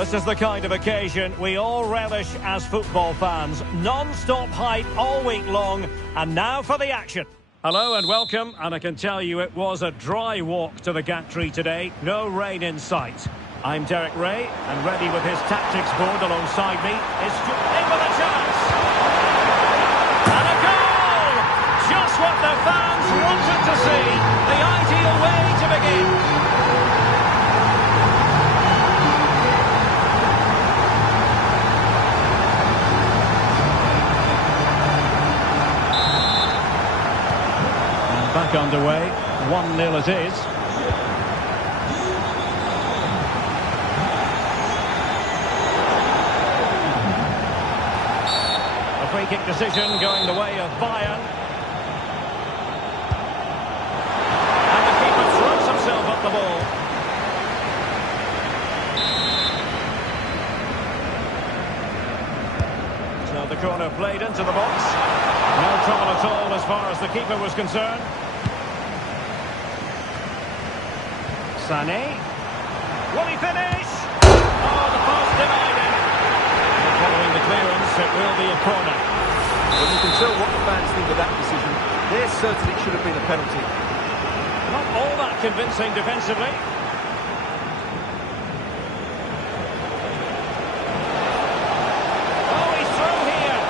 This is the kind of occasion we all relish as football fans. Non-stop hype all week long, and now for the action. Hello and welcome, and I can tell you it was a dry walk to the gantry today. No rain in sight. I'm Derek Ray, and ready with his tactics board alongside me is in with a chance. And a goal! Just what the fans wanted to see. The ideal way to begin. Back underway, 1-0 it is. A free kick decision going the way of Bayern. And the keeper throws himself up the ball. So the corner played into the box. No trouble at all as far as the keeper was concerned. Sané. Will he finish? Oh, the post divided. Following the clearance, it will be a corner. Well, you can tell what the fans think of that decision. They're certain it should have been a penalty. Not all that convincing defensively. Oh, he's through here.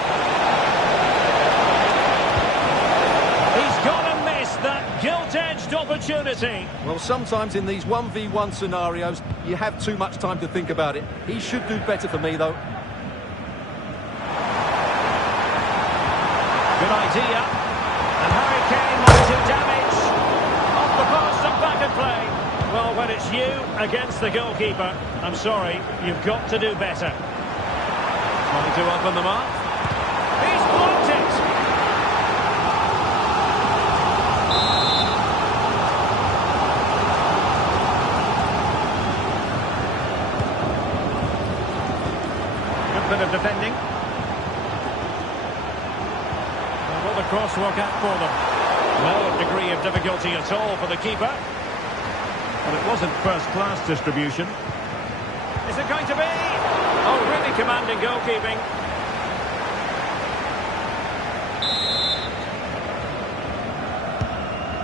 He's gonna miss that gilt-edged opportunity. Well, sometimes in these 1v1 scenarios, you have too much time to think about it. He should do better for me, though. Good idea. And Harry Kane might do damage. Off the post and back in play. Well, when it's you against the goalkeeper, I'm sorry, you've got to do better. Trying to open them up. He's blocked it. Good bit of defending. Will the cross work out for them? No degree of difficulty at all for the keeper. But it wasn't first-class distribution. Is it going to be? Oh, really commanding goalkeeping.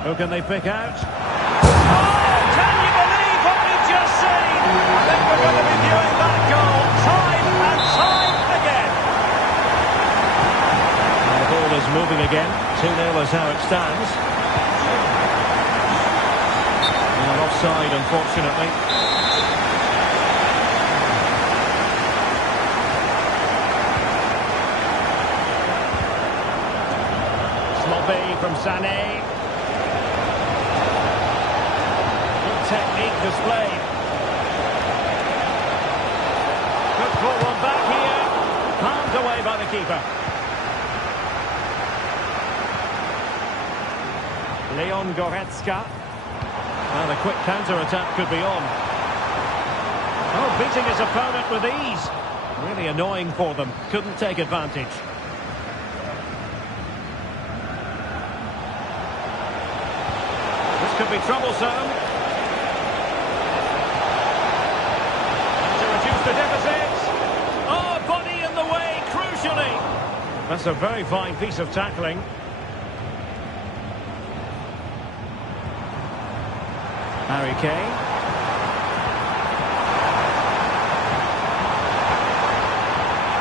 Who can they pick out? Oh, can you believe what we've just seen? I think we're going to be viewing that goal time and time again. The ball is moving again. 2-0 is how it stands. And offside, unfortunately. Sloppy from Sané. Good technique displayed. Good pull one back here. Palmed away by the keeper. Leon Goretzka. Well, the quick counter-attack could be on. Oh, beating his opponent with ease. Really annoying for them. Couldn't take advantage. This could be troublesome. To reduce the deficit. Oh, body in the way, crucially. That's a very fine piece of tackling. Harry Kane.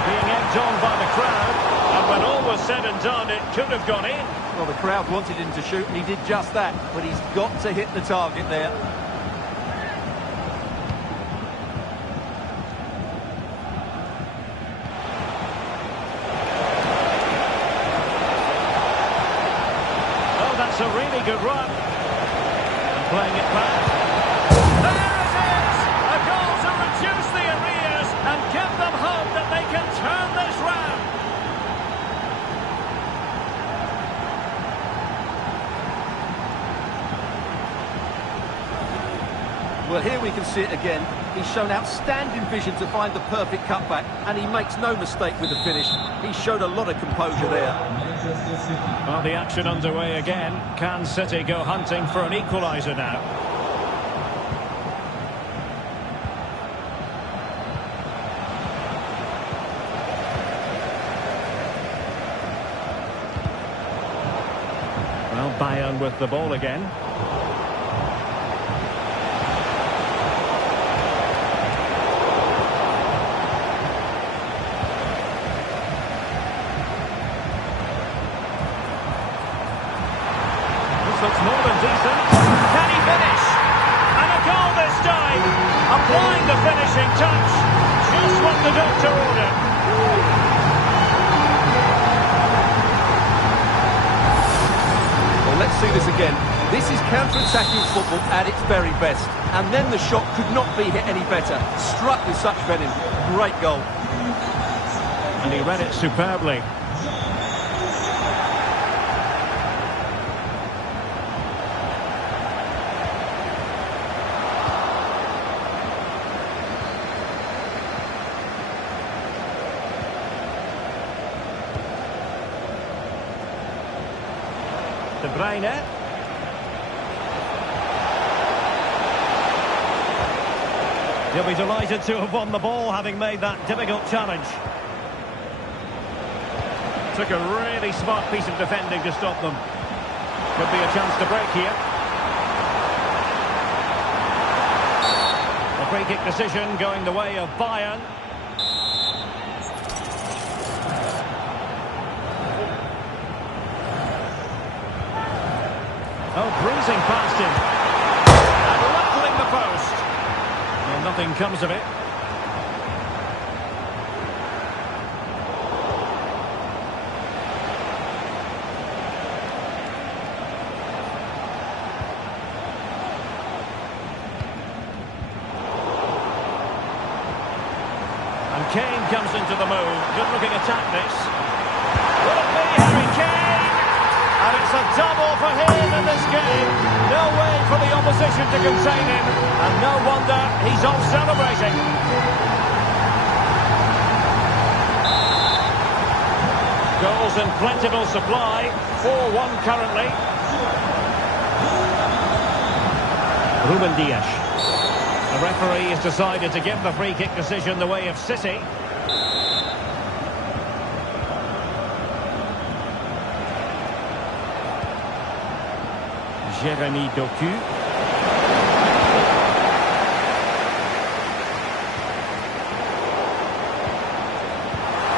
Being egged on by the crowd, and when all was said and done, it could have gone in. Well, the crowd wanted him to shoot, and he did just that. But he's got to hit the target there. Oh, that's a really good run. Playing it back. There it is! A goal to reduce the arrears and give them hope that they can turn this round. Well, here we can see it again. He's shown outstanding vision to find the perfect cutback, and he makes no mistake with the finish. He showed a lot of composure there. Well, the action underway again. Can City go hunting for an equaliser now? Well, Bayern with the ball again. This looks more than decent. Can he finish? And a goal this time. Applying the finishing touch. Just what the doctor ordered. Let's see this again. This is counter-attacking football at its very best. And then the shot could not be hit any better. Struck with such venom. Great goal. And he read it superbly. De Bruyne. He'll be delighted to have won the ball, having made that difficult challenge. Took a really smart piece of defending to stop them. Could be a chance to break here. A free kick decision going the way of Bayern. Oh, bruising past him. And rattling the post. Well, nothing comes of it. And Kane comes into the move. Good-looking attack, this. Will it be Harry Kane? And it's a double for him in this game. No way for the opposition to contain him. And no wonder he's off celebrating. Goals in plentiful supply. 4-1 currently. Ruben Dias. The referee has decided to give the free kick decision the way of City. Jérémy Doku.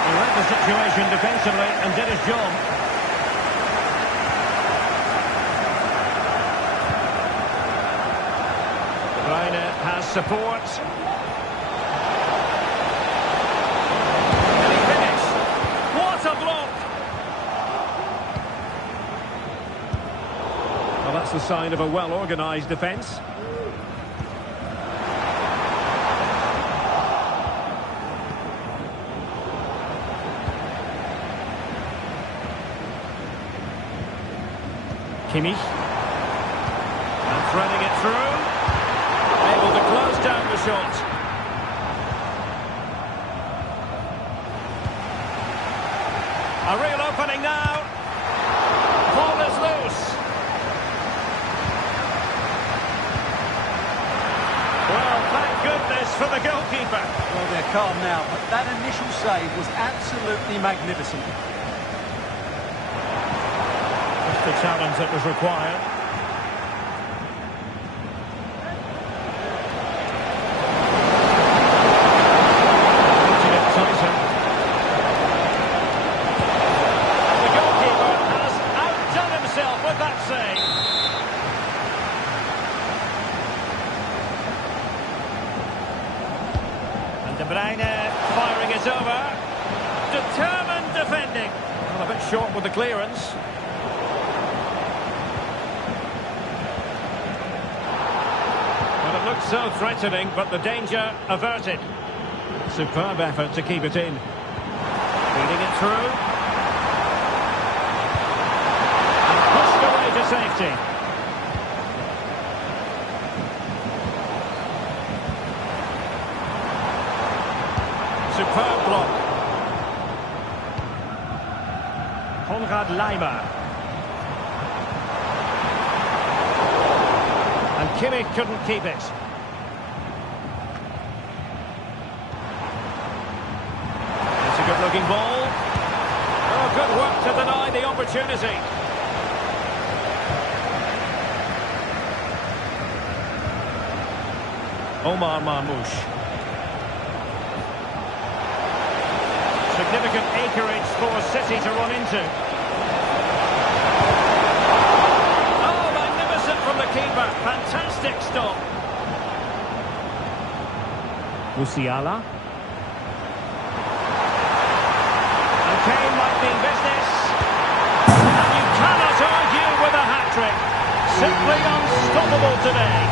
He read the situation defensively and did his job. De Bruyne has support. Can he finish? What a block! Well, that's the sign of a well-organised defence. Kimmich. And threading it through. Able to close down the shot. A real opening now. Ball is loose. Well, thank goodness for the goalkeeper. Well, they're calm now, but that initial save was absolutely magnificent. Just the challenge that was required. Putting it tighter. The goalkeeper has outdone himself with that save. De Bruyne firing it over. Determined defending. Well, a bit short with the clearance. Well, it looked so threatening, but the danger averted. Superb effort to keep it in. Feeding it through. And pushed away to safety. Superb block. Konrad Leimer. And Kimmich couldn't keep it. It's a good-looking ball. Oh, good work to deny the opportunity. Omar Marmoush. Significant acreage for City to run into. Oh, magnificent from the keeper. Fantastic stop. Musiala. And Kane might mean business. And you cannot argue with a hat-trick. Simply unstoppable today.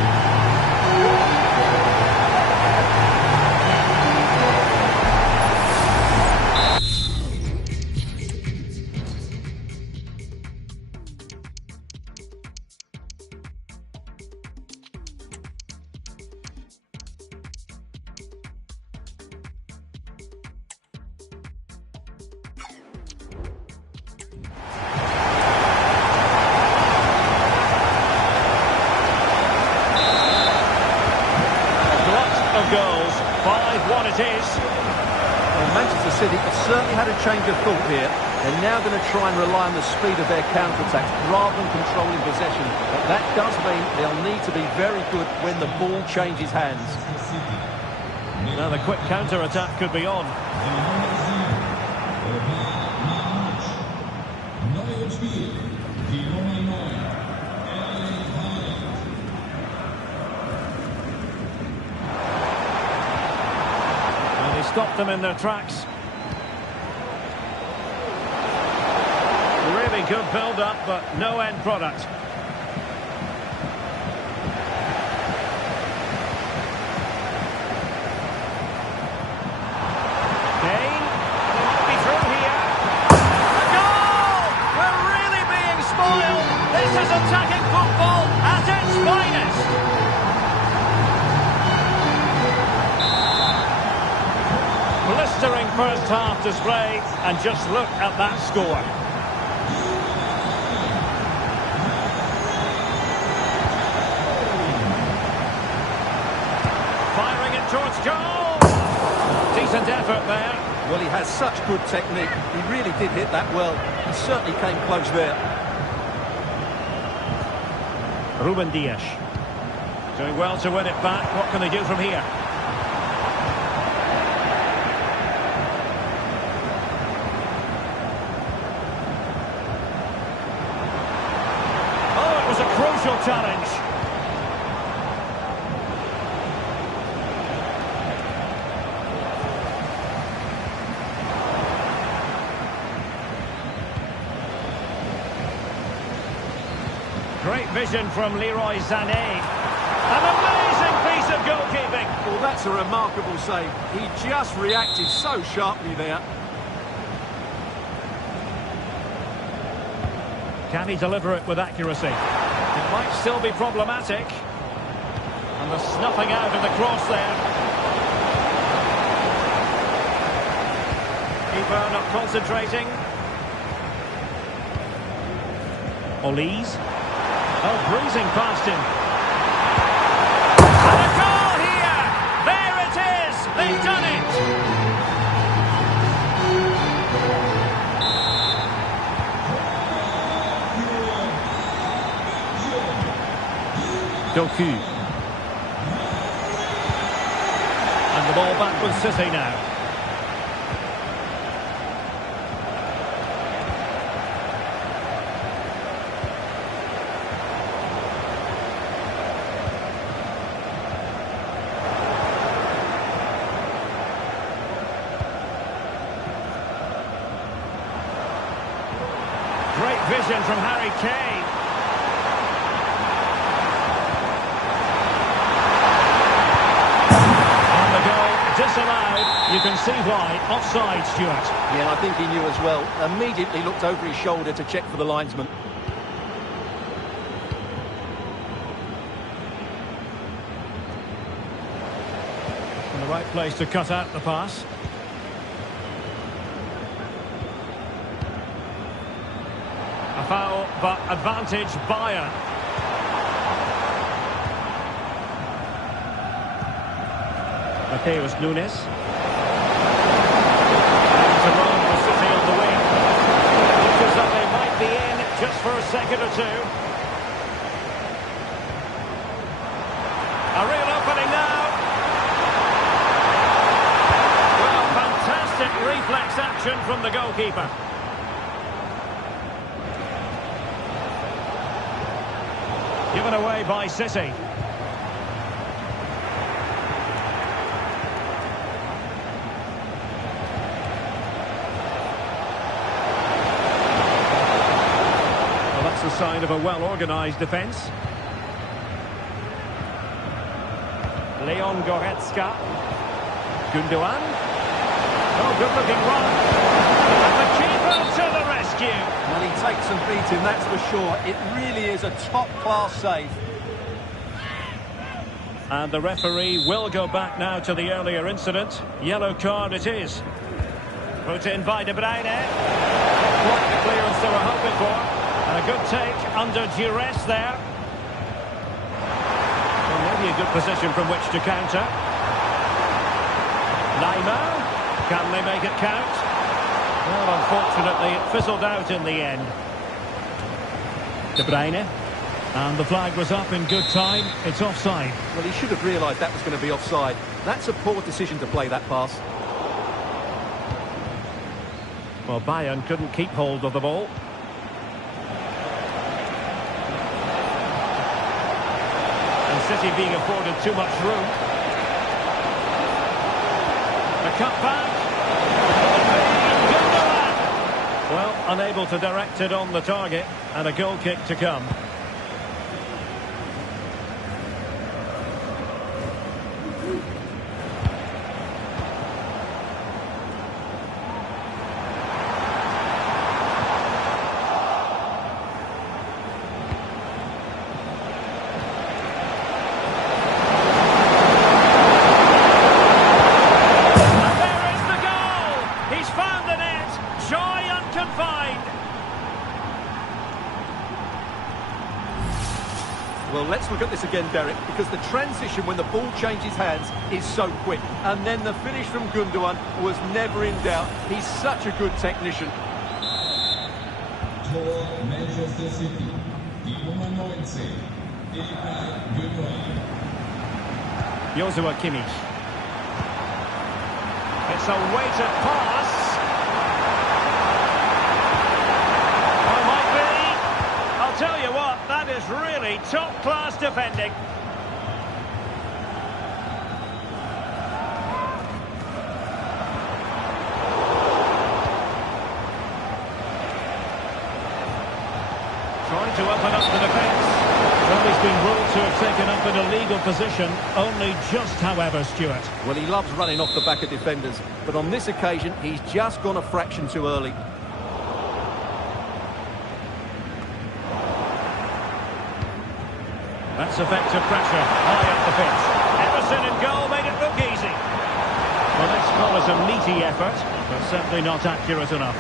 Goals, 5-1 it is. Well, Manchester City have certainly had a change of thought here. They're now going to try and rely on the speed of their counter-attacks rather than controlling possession. But that does mean they'll need to be very good when the ball changes hands. Now the quick counter-attack could be on. Stopped them in their tracks. Really good build-up, but no end product. Kane, they might be through here. A goal! We're really being spoiled. This is attacking football at its finest. Blistering first half display, and just look at that score. Firing it towards goal. Decent effort there. Well, he has such good technique. He really did hit that well. He certainly came close there. Ruben Dias. Doing well to win it back. What can they do from here? Crucial challenge. Great vision from Leroy Sané. An amazing piece of goalkeeping. Well, that's a remarkable save. He just reacted so sharply there. Can he deliver it with accuracy? It might still be problematic. And the snuffing out of the cross there. Keeper not concentrating. Olise. Oh, breezing past him. And a goal here! There it is! They've done it! Doku. And the ball back with City now. Great vision from Harry Kane. Disallowed. You can see why. Offside, Stuart. Yeah, I think he knew as well. Immediately looked over his shoulder to check for the linesman. In the right place to cut out the pass. A foul, but advantage Bayern. Mateus Nunes. To run for City on the wing. Looks as though they might be in just for a second or two. A real opening now. reflex action from the goalkeeper. Given away by City. Well, that's a sign of a well-organised defence. Leon Goretzka. Gundogan. Oh, good-looking run. And the keeper to the rescue. Well, he takes some beating, that's for sure. It really is a top-class save. And the referee will go back now to the earlier incident. Yellow card it is. Put in by De Bruyne. Quite the clearance they were hoping for. And a good take under duress there. Well, maybe a good position from which to counter. Neymar. Can they make it count? Well, unfortunately, it fizzled out in the end. De Bruyne. And the flag was up in good time. It's offside. Well, he should have realised that was going to be offside. That's a poor decision to play that pass. Well, Bayern couldn't keep hold of the ball. And City being afforded too much room. The cut back. Gundogan. Well, unable to direct it on the target. And a goal kick to come. Well, let's look at this again, Derek, because the transition when the ball changes hands is so quick. And then the finish from Gundogan was never in doubt. He's such a good technician. Tor Manchester City, die Nummer 19, Ilkay Gundogan. Joshua Kimmich. It's a weighted pass. Oh, might be. I'll tell you what, that is really top-class defending. Trying to open up the defence. Well, he's been ruled to have taken up an illegal position, only just, however, Stuart. Well, he loves running off the back of defenders, but on this occasion, he's just gone a fraction too early. That's effective pressure, high up the pitch. Emerson in goal made it look easy. Well, let's call it a meaty effort, but certainly not accurate enough.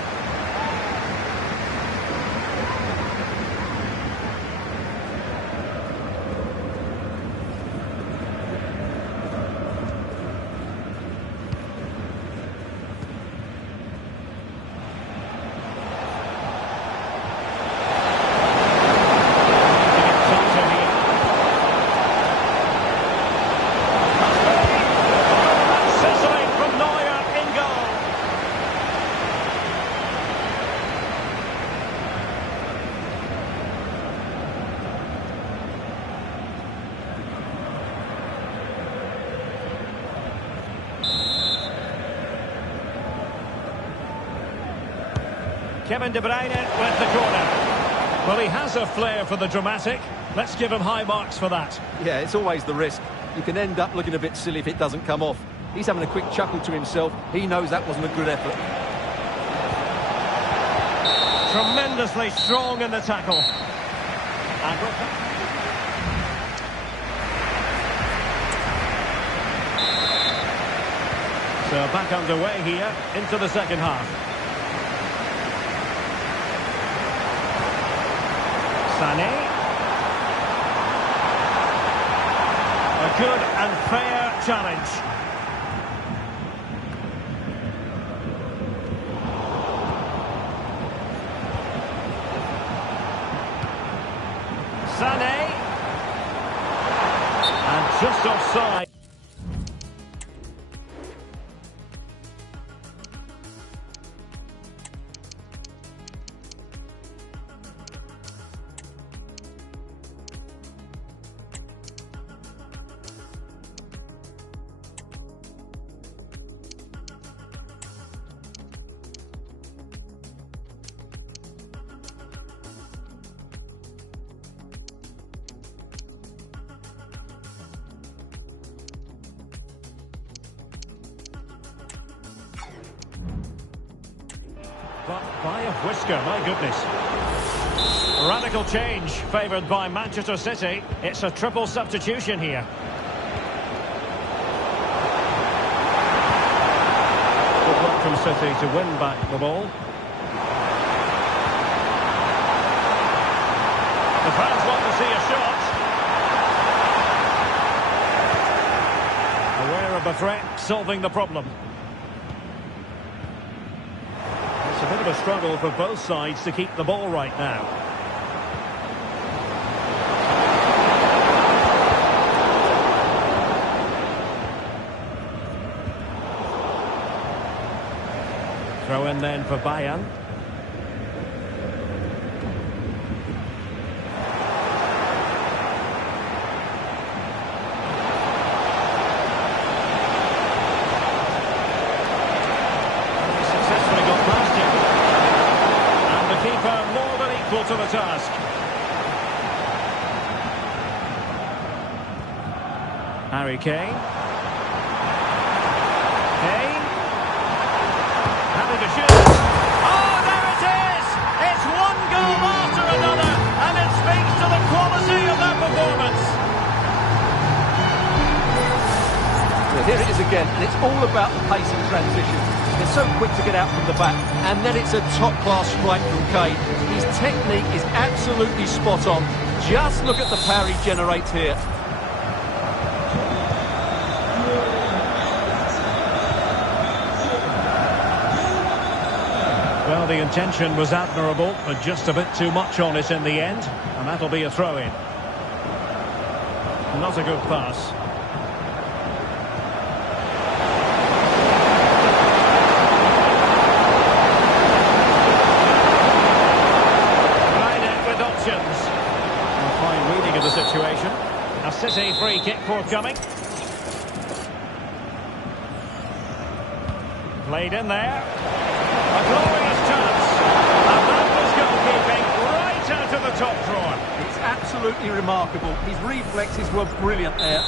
Kevin De Bruyne with the corner. Well, he has a flair for the dramatic. Let's give him high marks for that. Yeah, it's always the risk. You can end up looking a bit silly if it doesn't come off. He's having a quick chuckle to himself. He knows that wasn't a good effort. Tremendously strong in the tackle. So back underway here into the second half. Sané. A good and fair challenge. Sané. And just offside. whisker, my goodness. Radical change favoured by Manchester City. It's a triple substitution here. Good work from City to win back the ball. The fans want to see a shot. Aware of the threat, solving the problem. It's a bit of a struggle for both sides to keep the ball right now. Throw in then for Bayern. Successfully got past him. And the keeper more than equal to the task. Harry Kane. Happy to shoot. Oh, there it is! It's one goal after another, and it speaks to the quality of that performance. So here it is again, and it's all about the pace of transition. They're so quick to get out from the back, and then it's a top-class strike from Kane. His technique is absolutely spot on. Just look at the power he generates here. Well, the intention was admirable, but just a bit too much on it in the end, and that'll be a throw-in. Not a good pass. Right with options. A fine reading of the situation. A City free kick forthcoming. Played in there. A glorious chance. And that was goalkeeping right out of the top drawer. It's absolutely remarkable. His reflexes were brilliant there.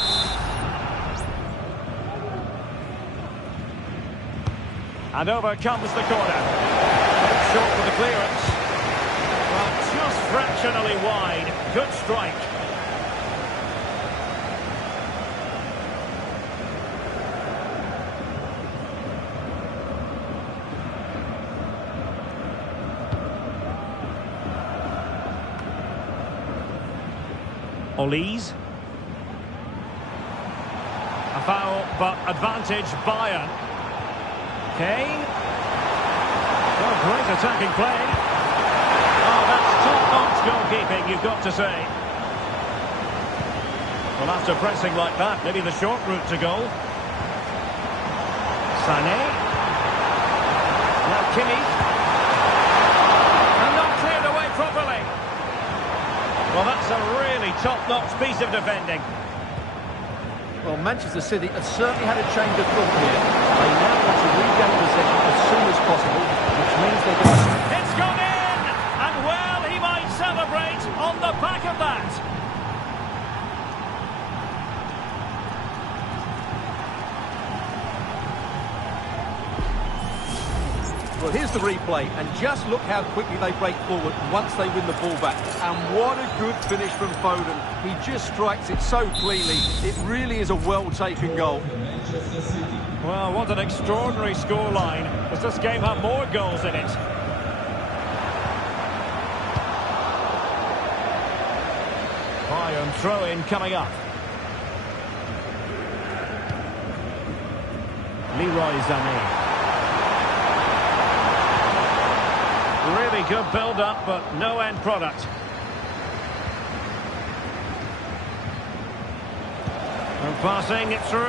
And over comes the corner. Short for the clearance. Well, just fractionally wide. Good strike. Olise. A foul, but advantage Bayern. Kane. Oh, great attacking play. Oh, that's top-notch goalkeeping, you've got to say. Well, after pressing like that, maybe the short route to goal. Sané. Now Kimmich. And not cleared away properly. Well, that's a really top-notch piece of defending. Well, Manchester City have certainly had a change of thought here. They now want to regain possession as soon as possible, which means they're going to... It's gone in! And, well, he might celebrate on the back of that. Well, here's the replay, and just look how quickly they break forward once they win the ball back. And what a good finish from Foden. He just strikes it so cleanly. It really is a well-taken goal. Well, what an extraordinary scoreline. Does this game have more goals in it? Bayern throw-in coming up. Leroy Sané. Really good build-up, but no end product. And passing it through,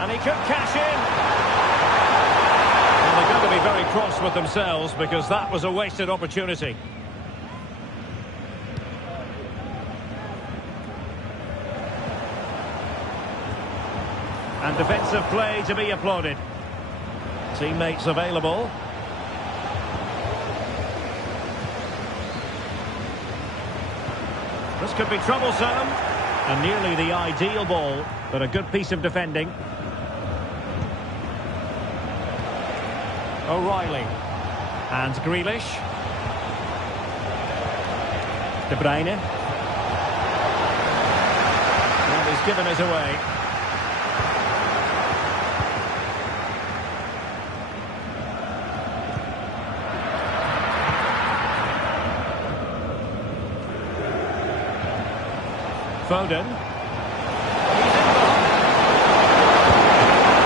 and he could cash in. Well, they're going to be very cross with themselves because that was a wasted opportunity. And defensive play to be applauded. Teammates available. This could be troublesome, and nearly the ideal ball, but a good piece of defending. O'Reilly, and Grealish. De Bruyne. And he's given it away. Foden. He's in behind.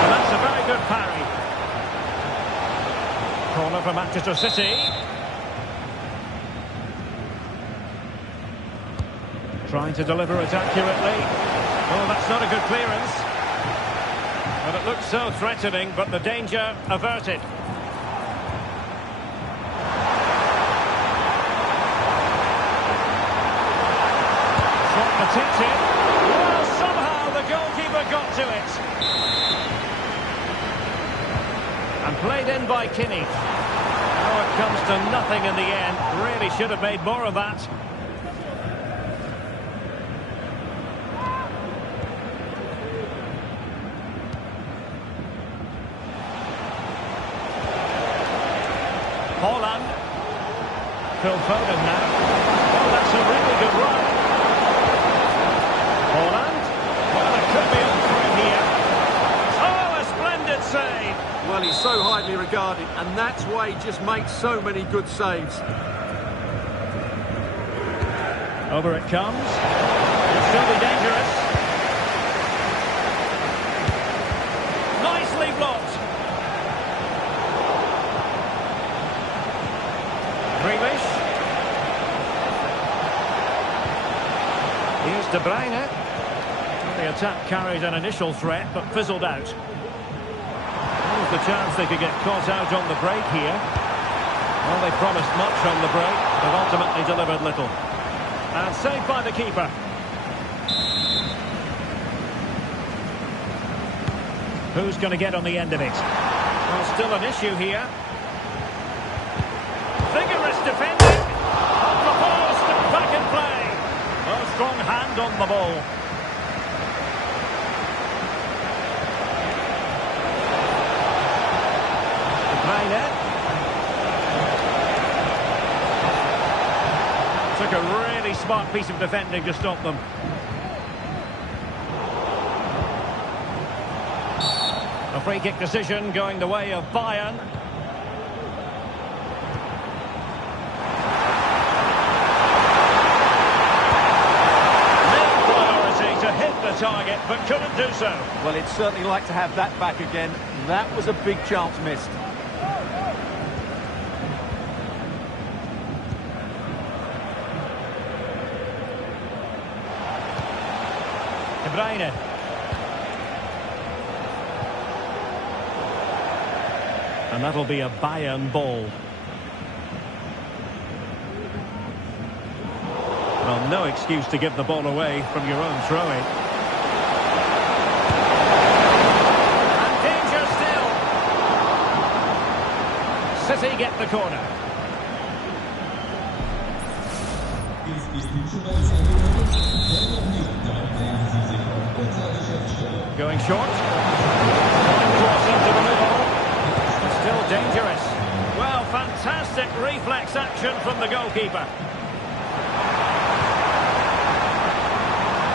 And that's a very good parry. Corner for Manchester City. Trying to deliver it accurately. Oh, that's not a good clearance. But it looks so threatening, but the danger averted. Attempted. Well, somehow the goalkeeper got to it. And played in by Kinney. Oh, it comes to nothing in the end. Really should have made more of that. Holland. Phil Foden now. Oh, that's a really good run. Holland. Well, it could be on for him here. Oh, a splendid save. Well, he's so highly regarded, and that's why he just makes so many good saves. Over it comes. It'll still be dangerous. Nicely blocked. Grealish. Here's De Bruyne. The attack carried an initial threat, but fizzled out. There's the chance they could get caught out on the break here. Well, they promised much on the break, but ultimately delivered little. And saved by the keeper. Who's going to get on the end of it? Well, still an issue here. Vigorous defending. On the post and back in play. A strong hand on the ball. Took a really smart piece of defending to stop them. A free kick decision going the way of Bayern. Real priority to hit the target, but couldn't do so. Well, he'd certainly like to have that back again. That was a big chance missed. De Bruyne. And that'll be a Bayern ball. Well, no excuse to give the ball away from your own throw-in. And danger still. City get the corner. Going short. Cross into the middle. Still dangerous. Well, fantastic reflex action from the goalkeeper.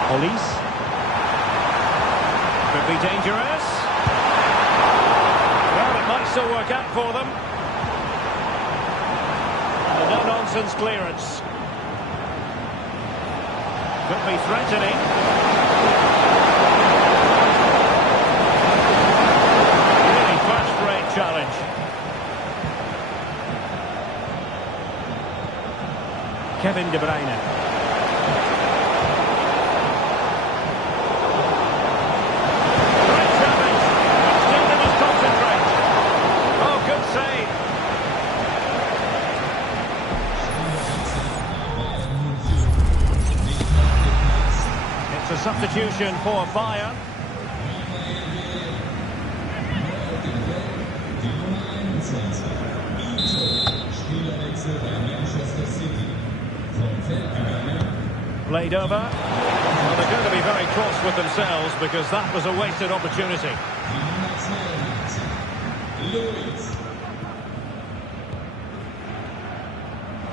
Olise. Could be dangerous. Well, it might still work out for them. A no-nonsense clearance. Could be threatening. Challenge. Kevin De Bruyne. Great challenge. Still they must concentrate. Oh, good save. It's a substitution for Bayern. Played over. Well, they're going to be very cross with themselves because that was a wasted opportunity.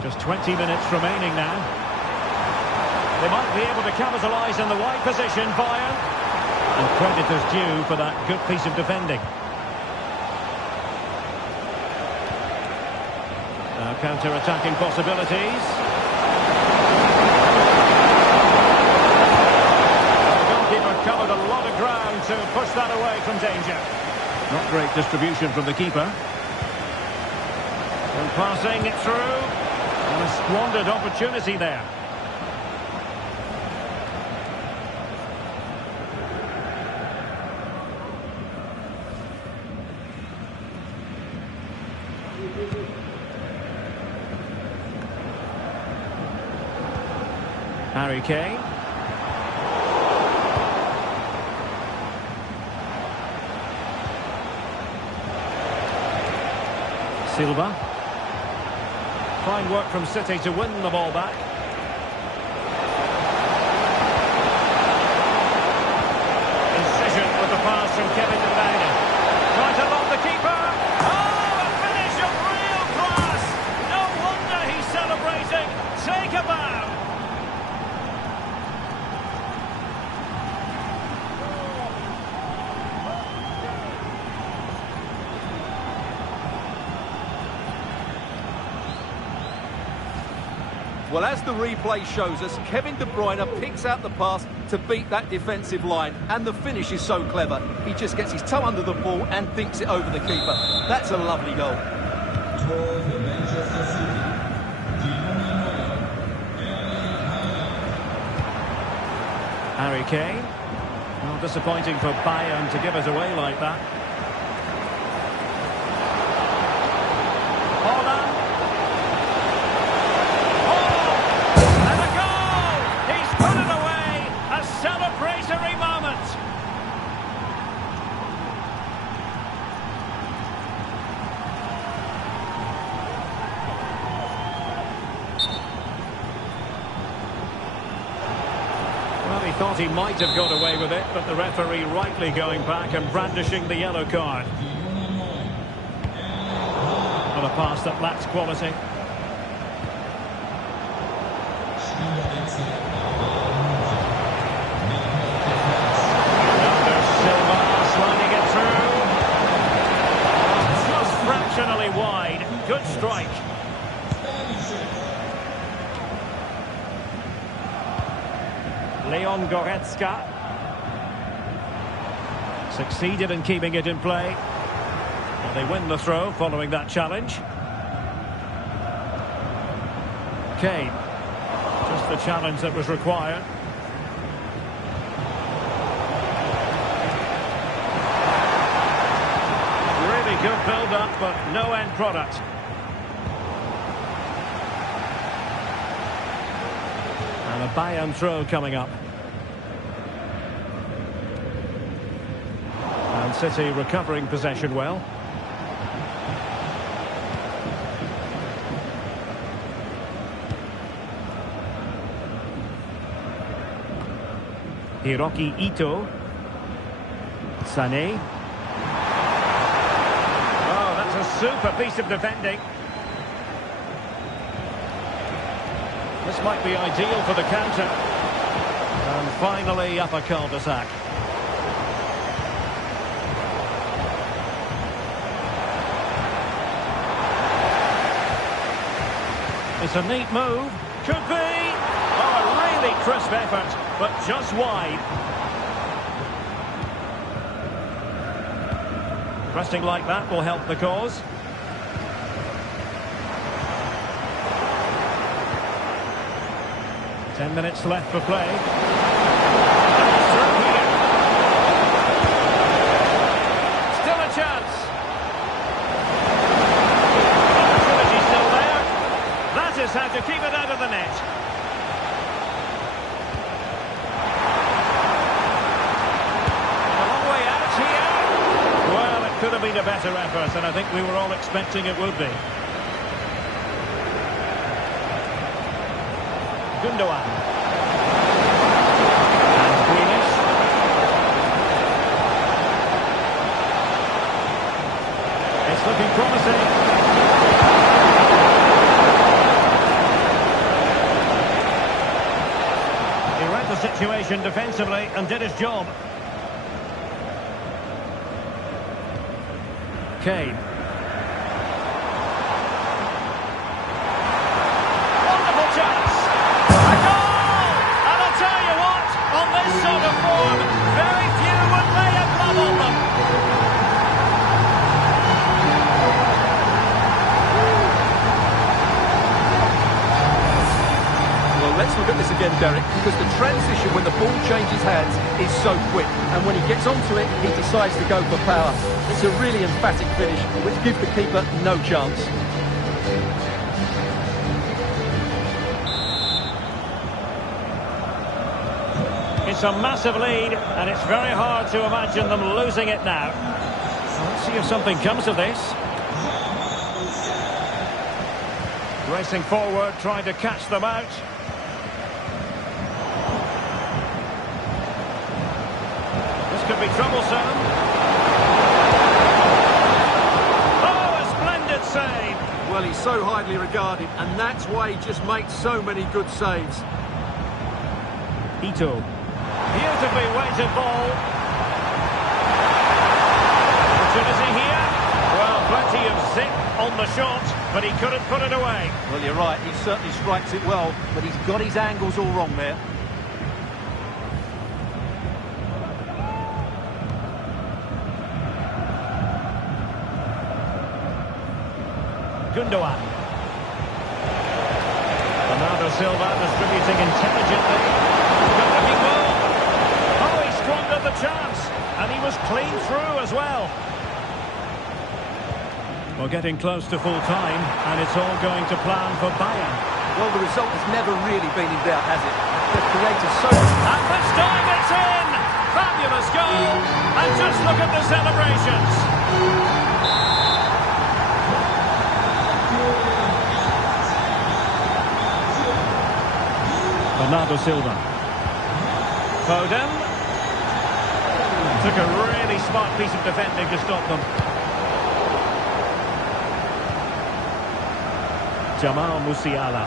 Just 20 minutes remaining now. They might be able to capitalise in the wide position, Bayern. And credit is due for that good piece of defending. Now counter-attacking possibilities. The goalkeeper covered a lot of ground to push that away from danger. Not great distribution from the keeper. And passing it through. And a squandered opportunity there. Harry Kane. Silva. Fine work from City to win the ball back. Incision with the pass from Kevin De Bruyne. Trying to lob the keeper. Oh, a finish of real class. No wonder he's celebrating. Take a bow. Well, as the replay shows us, Kevin De Bruyne picks out the pass to beat that defensive line. And the finish is so clever. He just gets his toe under the ball and dinks it over the keeper. That's a lovely goal. Tor für Manchester City. Die Nummer 9, Harry Kane. Well, disappointing for Bayern to give it away like that. Holland. He thought he might have got away with it, but the referee rightly going back and brandishing the yellow card. On a pass that lacks quality. Now there's Silva sliding it through. Just fractionally wide. Good strike. Leon Goretzka succeeded in keeping it in play. Well, they win the throw following that challenge. Kane, just the challenge that was required. Really good build-up, but no end product. And a Bayern throw coming up. And City recovering possession well. Hiroki Ito. Sané. Oh, that's a super piece of defending. This might be ideal for the counter. And finally up a cul-de-sac. It's a neat move. Could be. Oh, a really crisp effort, but just wide. Pressing like that will help the cause. Ten minutes left for play. Through here. Still a chance. Opportunity still there. That is how to keep it out of the net. A long way out here. Well, it could have been a better effort, and I think we were all expecting it would be. Gundogan. And Greenish. It's looking promising. situation defensively and did his job. Kane. Wonderful chance. A goal! And I'll tell you what, on this sort of form, very few would lay a glove on them. Let's look at this again, Derek, because the transition when the ball changes hands is so quick. And when he gets onto it, he decides to go for power. It's a really emphatic finish, which gives the keeper no chance. It's a massive lead, and it's very hard to imagine them losing it now. Let's see if something comes of this. Racing forward, trying to catch them out. Could be troublesome. Oh, a splendid save. Well, he's so highly regarded, and that's why he just makes so many good saves. Ito. Beautifully weighted ball. Opportunity here. Well, plenty of zip on the shot, but he couldn't put it away. Well, you're right. He certainly strikes it well, but he's got his angles all wrong there. Gundogan. Bernardo Silva distributing intelligently. Good looking ball. Oh, he squandered the chance. And he was clean through as well. We're getting close to full time, and it's all going to plan for Bayern. Well, the result has never really been in doubt, has it? They've created so much. And this time it's in! Fabulous goal! And just look at the celebrations. Bernardo Silva. Foden. Took a really smart piece of defending to stop them. Jamal Musiala.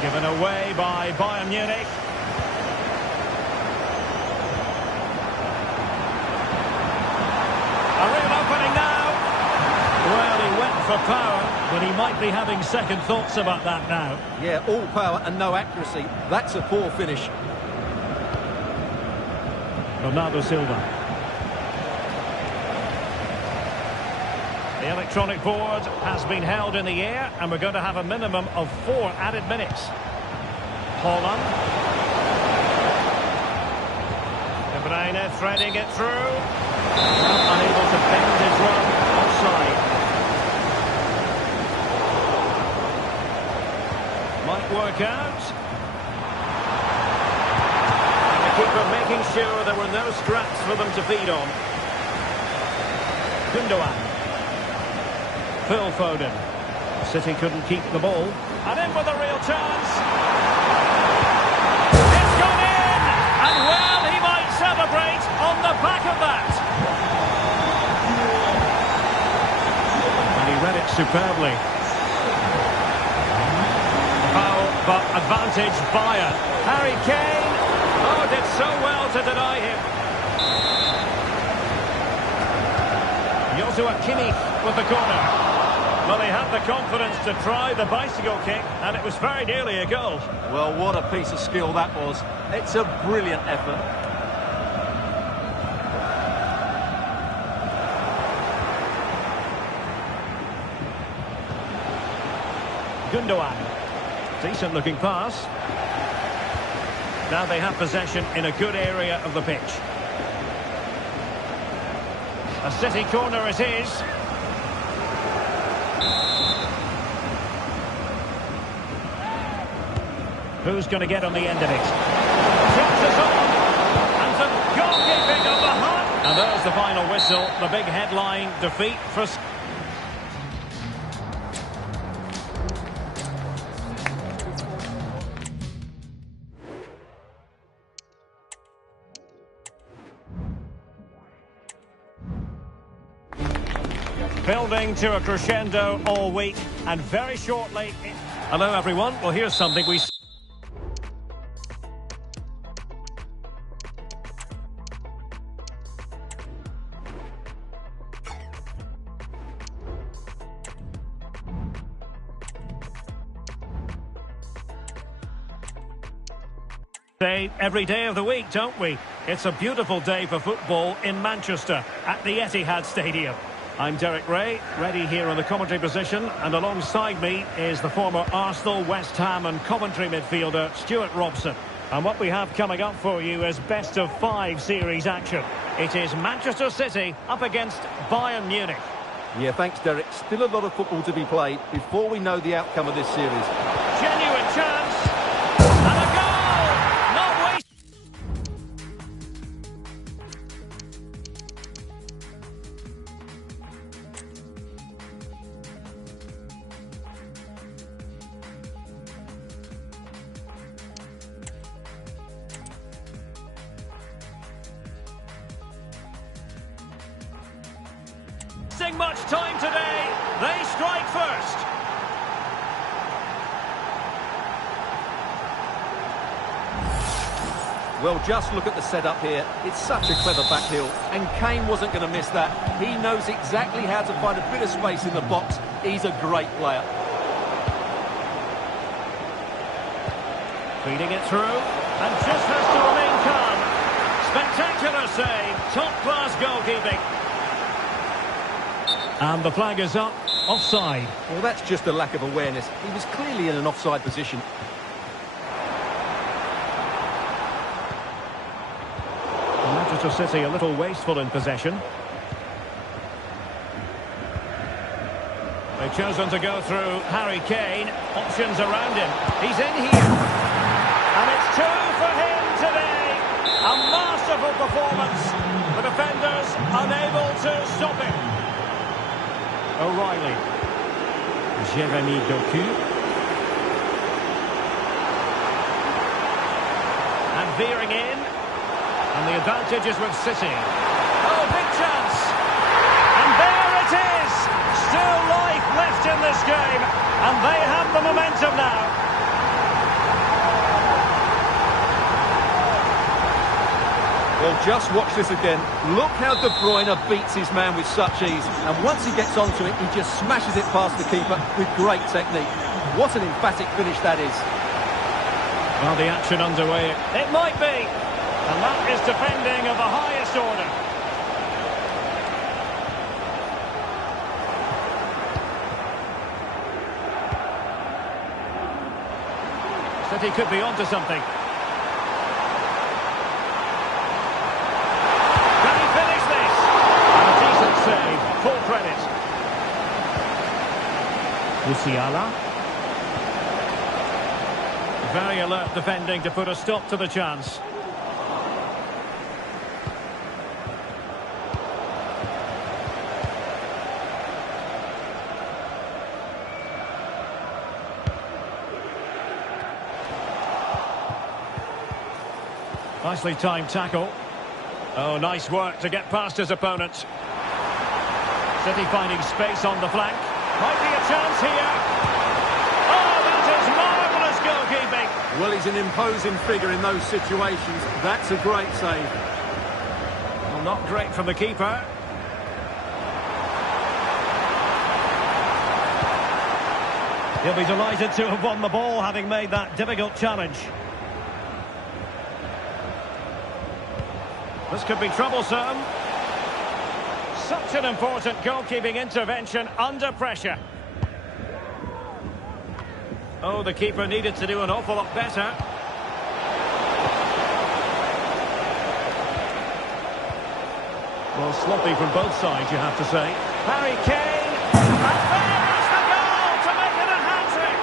Given away by Bayern Munich. A real opening now. Well, he went for power, but he might be having second thoughts about that now. Yeah, all power and no accuracy. That's a poor finish. Bernardo Silva. The electronic board has been held in the air, and we're going to have a minimum of 4 added minutes. Holland. De Bruyne threading it through. Unable to bend his run offside. Might work out. And the keeper making sure there were no scraps for them to feed on. Gundogan. Phil Foden. City couldn't keep the ball. And in with a real chance. It's gone in! And well, he might celebrate on the back of that. And he read it superbly. Foul, but advantage Bayern. Harry Kane. Oh, did so well to deny him. Joshua Kimmich with the corner. Well, he had the confidence to try the bicycle kick, and it was very nearly a goal. Well, what a piece of skill that was. It's a brilliant effort. Gundogan. Decent looking pass. Now they have possession in a good area of the pitch. A City corner it is. Who's going to get on the end of it? Drops us on. And some goalkeeping of the heart. And there's the final whistle. The big headline, defeat for... Building to a crescendo all week, and very shortly... Hello, everyone. Well, here's something we... every day of the week, don't we? It's a beautiful day for football in Manchester at the Etihad Stadium. I'm Derek Ray, ready here on the commentary position, and alongside me is the former Arsenal, West Ham and Coventry midfielder Stuart Robson. And what we have coming up for you is best of 5 series action. It is Manchester City up against Bayern Munich. Yeah, thanks Derek. Still a lot of football to be played before we know the outcome of this series. Genuine chance. And a goal! Not wasted. Much time today. They strike first. Well, just look at the setup here. It's such a clever backheel, and Kane wasn't going to miss that. He knows exactly how to find a bit of space in the box. He's a great player. Feeding it through, and just has to remain calm. Spectacular save, top-class goalkeeping. And the flag is up, offside. Well, that's just a lack of awareness. He was clearly in an offside position. Manchester City a little wasteful in possession. They've chosen to go through Harry Kane. Options around him. He's in here. And it's 2 for him today. A masterful performance. The defenders unable to stop him. O'Reilly. Jeremy Doku. And veering in. And the advantage is with City. Oh, big chance. And there it is. Still life left in this game. And they have the momentum now. Well, just watch this again. Look how De Bruyne beats his man with such ease. And once he gets onto it, he just smashes it past the keeper with great technique. What an emphatic finish that is. Well, the action underway. It might be. And that is defending of the highest order. City could be onto something. Save, full credit. Musiala. Very alert defending to put a stop to the chance. Nicely timed tackle. Oh, nice work to get past his opponent. City finding space on the flank. Might be a chance here. Oh, that is marvellous goalkeeping. Well, he's an imposing figure in those situations. That's a great save. Well, not great from the keeper. He'll be delighted to have won the ball, having made that difficult challenge. This could be troublesome. Such an important goalkeeping intervention under pressure. Oh, the keeper needed to do an awful lot better. Well, sloppy from both sides, you have to say. Harry Kane. And there's the goal to make it a hat-trick.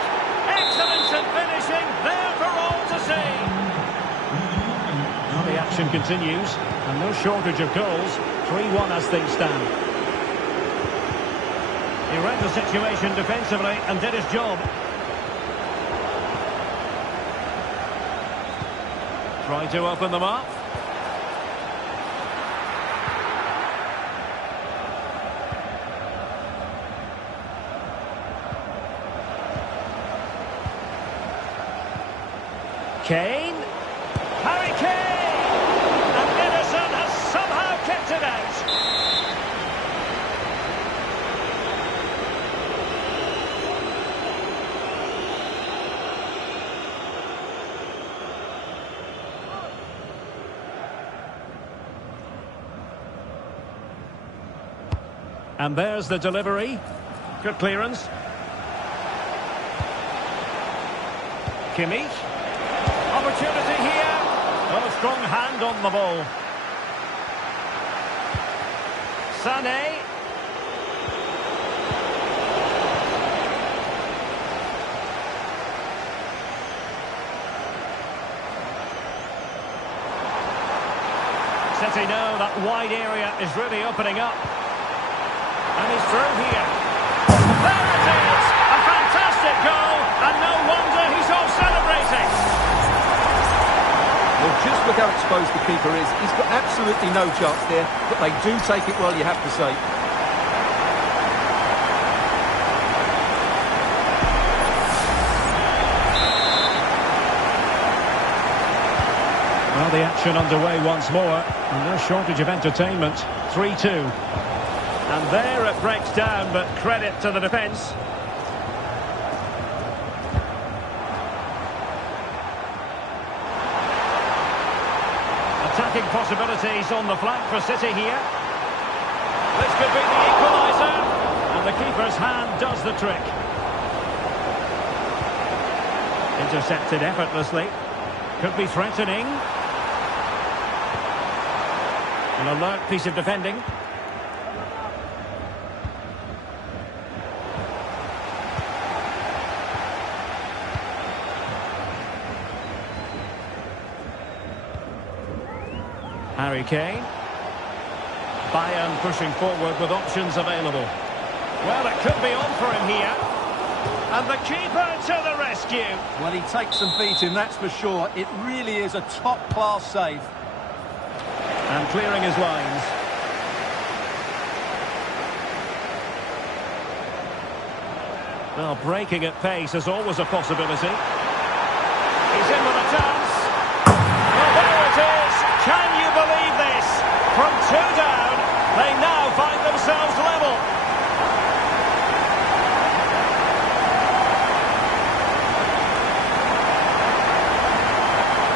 Excellence in finishing, there for all to see. Now the action continues, and no shortage of goals. 3-1 as things stand. He read the situation defensively and did his job. Trying to open them up. Kane. Harry Kane! And Ederson has somehow kept it out. And there's the delivery. Good clearance. Kimmich. Opportunity here. Well, a strong hand on the ball. Sané. City know that wide area is really opening up. And he's through here. There it is! A fantastic goal, and no wonder he's all celebrating. Well, just look how exposed the keeper is. He's got absolutely no chance there, but they do take it well, you have to say. Well, the action underway once more, and no shortage of entertainment. 3-2. And there it breaks down, but credit to the defence. Attacking possibilities on the flank for City here. This could be the equaliser. And the keeper's hand does the trick. Intercepted effortlessly. Could be threatening. An alert piece of defending. Harry Kane. Bayern pushing forward with options available. Well, it could be on for him here. And the keeper to the rescue. Well, he takes some beating, that's for sure. It really is a top-class save. And clearing his lines. Well, breaking at pace is always a possibility. He's in with a chance. Well, there it is. Can you believe this? From 2 down, they now find themselves level.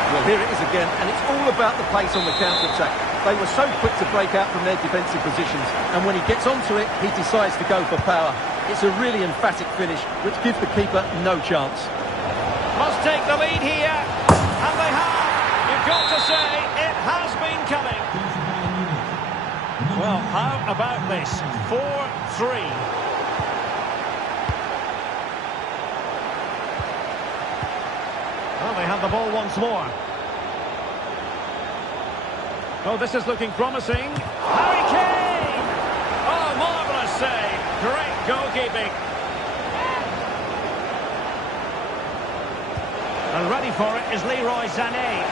Well, here it is again, and it's all about the pace on the counter-attack. They were so quick to break out from their defensive positions, and when he gets onto it, he decides to go for power. It's a really emphatic finish, which gives the keeper no chance. Must take the lead here, and they have. You've got to say, it has been coming. Well, how about this? 4-3. Well, they have the ball once more. Oh, this is looking promising. Harry Kane! Oh, marvellous save. Great goalkeeping. And ready for it is Leroy Sané.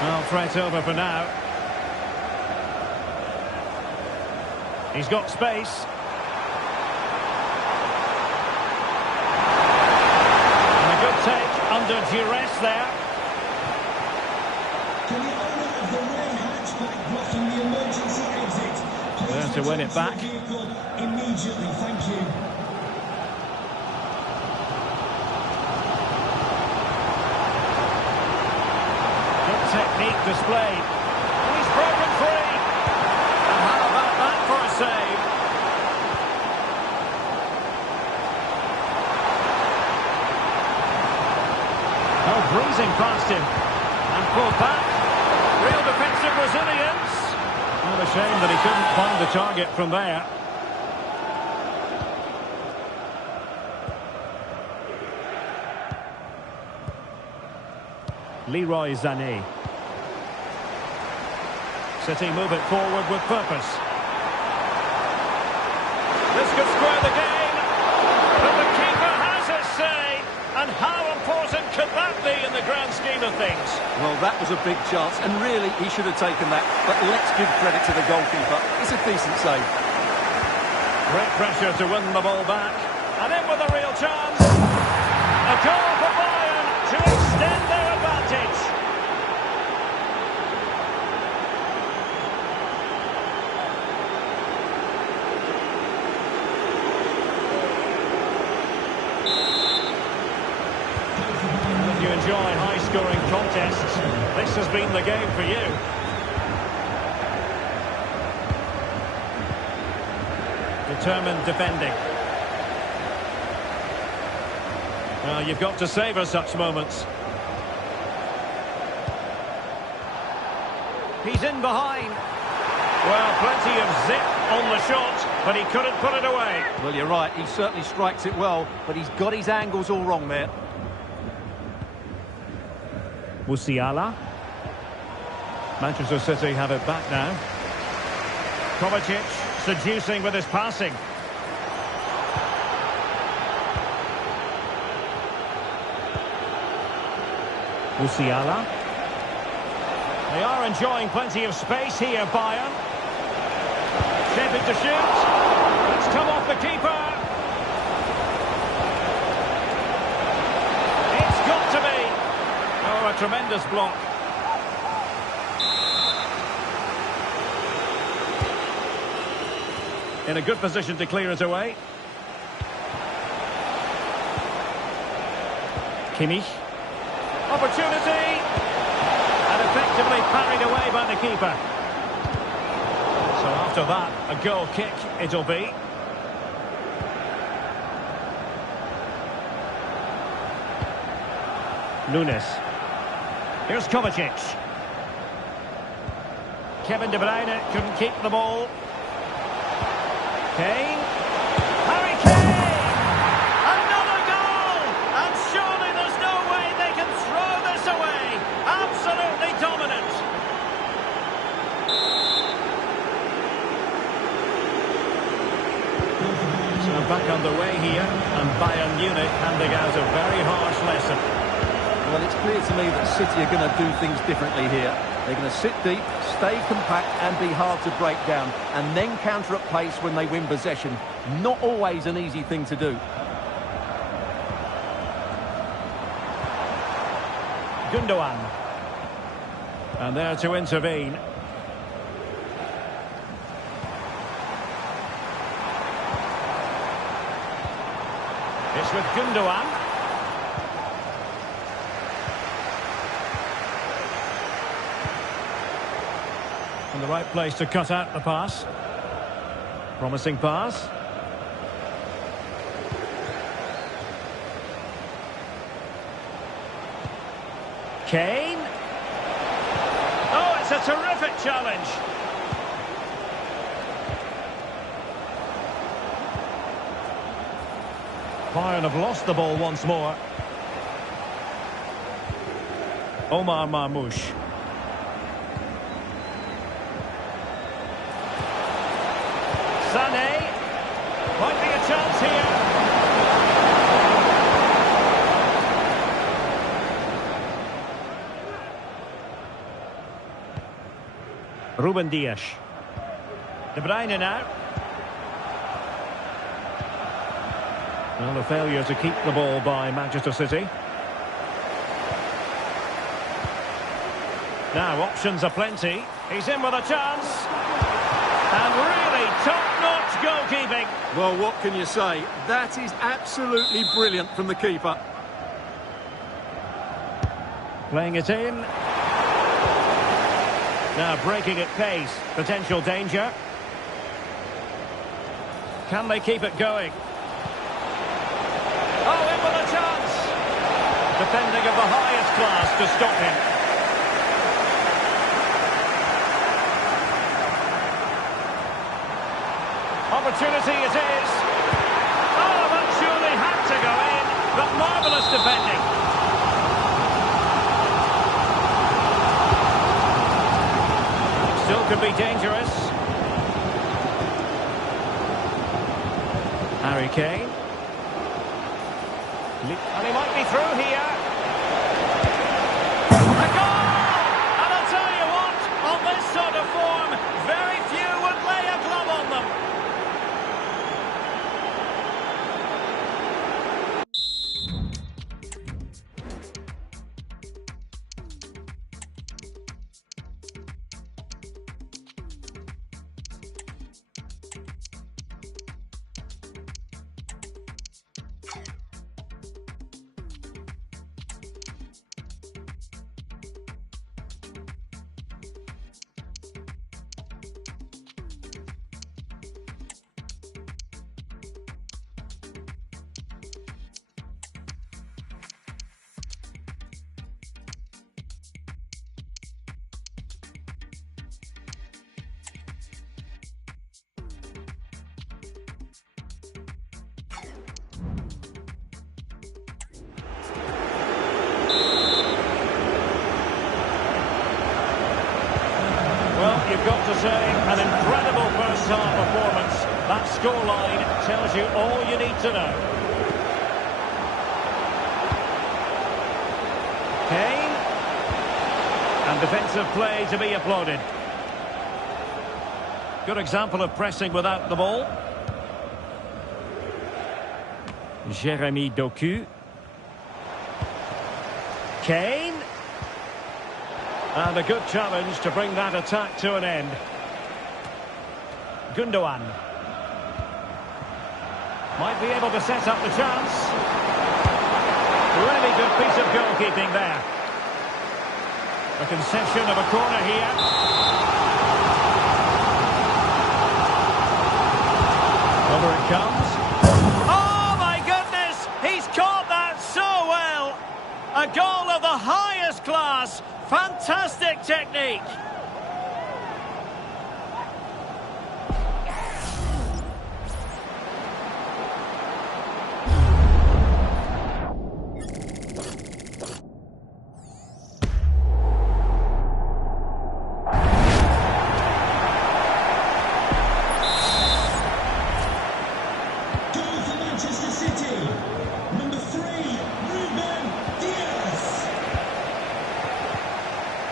Well, threat over for now. He's got space. And a good take under duress there. Can the owner of the red hatchback blocking the emergency exit There to win it back. immediately? Thank you. Good technique displayed. And he's broken free. And how about that for a save? Oh, breezing past him. And pulled back. Real defensive resilience. What a shame that he couldn't find the target from there. Leroy Sané. City move it forward with purpose. This could square the game. But the keeper has his say. And how important could that be in the grand scheme of things? Well, that was a big chance, and really, he should have taken that. But let's give credit to the goalkeeper. It's a decent save. Great pressure to win the ball back. And in with a real chance. A goal for Bayern. extend their advantage. If you enjoy high-scoring contests, this has been the game for you. Determined defending. Well, you've got to savour such moments. He's in behind. Well, plenty of zip on the shot, but he couldn't put it away. Well, you're right, he certainly strikes it well, but he's got his angles all wrong there. Musiala. Manchester City have it back now. Kovacic seducing with his passing. Musiala. They are enjoying plenty of space here, Bayern. Shaping to shoot. It's come off the keeper. It's got to be. Oh, a tremendous block. In a good position to clear it away. Kimmich. Opportunity. And effectively parried away by the keeper. So after that, a goal kick it'll be. Nunes. Here's Kovacic. Kevin De Bruyne couldn't keep the ball. Kane. Harry Kane! Another goal! And surely there's no way they can throw this away. Absolutely dominant. So back underway here, and Bayern Munich handing out a very harsh lesson. Well, it's clear to me that City are going to do things differently here. They're going to sit deep, stay compact and be hard to break down, and then counter at pace when they win possession. Not always an easy thing to do. Gundogan. And there to intervene. It's with Gundogan. In the right place to cut out the pass. Promising pass. Kane. Oh, it's a terrific challenge. Bayern have lost the ball once more. Omar Marmoush. Sané. Might be a chance here. Ruben Dias. De Bruyne now. Well, a failure to keep the ball by Manchester City. Now, options are plenty. He's in with a chance. And really top-notch goalkeeping. Well, what can you say? That is absolutely brilliant from the keeper. Playing it in. Now breaking at pace. Potential danger. Can they keep it going? Oh, in with a chance. Defending of the highest class to stop him. Opportunity it is. Oh, that surely had to go in, but marvellous defending. Still could be dangerous. Harry Kane. And he might be through here. A goal! And I'll tell you what, on this sort of form, very few would lay a glove on them. scoreline tells you all you need to know. Kane. And defensive play to be applauded. Good example of pressing without the ball. Jeremy Doku. Kane. And a good challenge to bring that attack to an end. Gundogan. Might be able to set up the chance. Really good piece of goalkeeping there. A concession of a corner here. Over it comes. Oh my goodness! He's caught that so well! A goal of the highest class. Fantastic technique.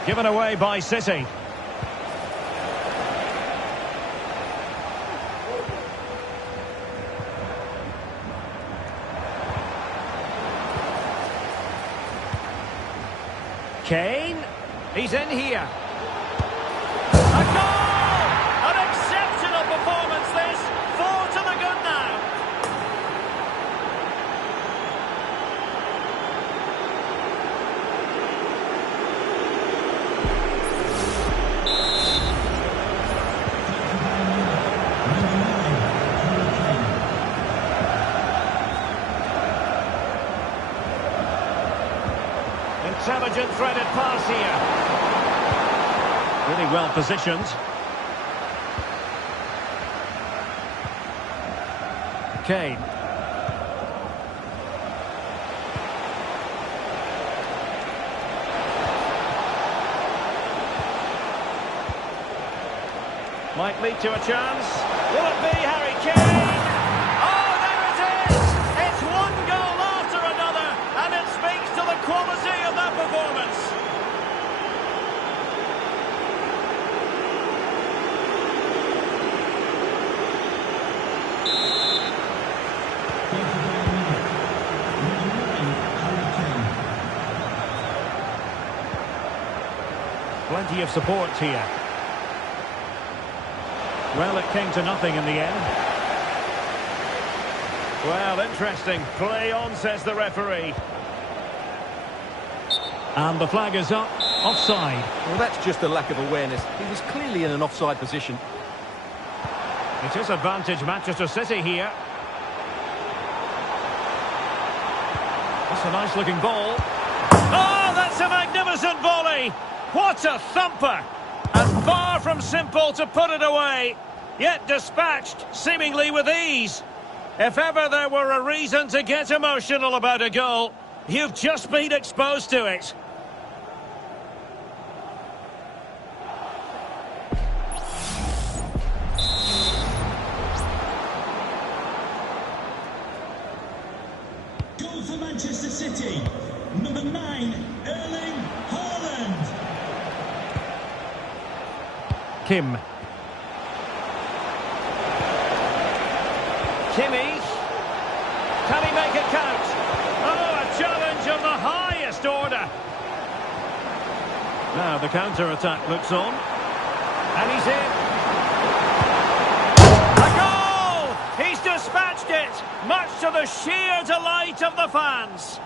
Given away by City. Kane. He's in here. A goal! An exceptional performance this. 4 to the good now. Intelligent threaded pass here. Really well positioned. Kane. Might lead to a chance. Will it be Harry Kane? Oh, there it is! It's one goal after another, and it speaks to the quality of that performance. Plenty of support here. Well, it came to nothing in the end. Well, interesting. Play on, says the referee. And the flag is up. Offside. Well, that's just a lack of awareness. He was clearly in an offside position. It is advantage Manchester City here. That's a nice looking ball. Oh, that's a magnificent volley. What a thumper. And far from simple to put it away. Yet dispatched, seemingly with ease. If ever there were a reason to get emotional about a goal, you've just been exposed to it. Goal for Manchester City. Number 9, Erling Haaland. Kim. Kimmich. Can he make it count? Oh, a challenge of the highest order. Now the counter-attack looks on. And he's in. A goal! He's dispatched it, much to the sheer delight of the fans.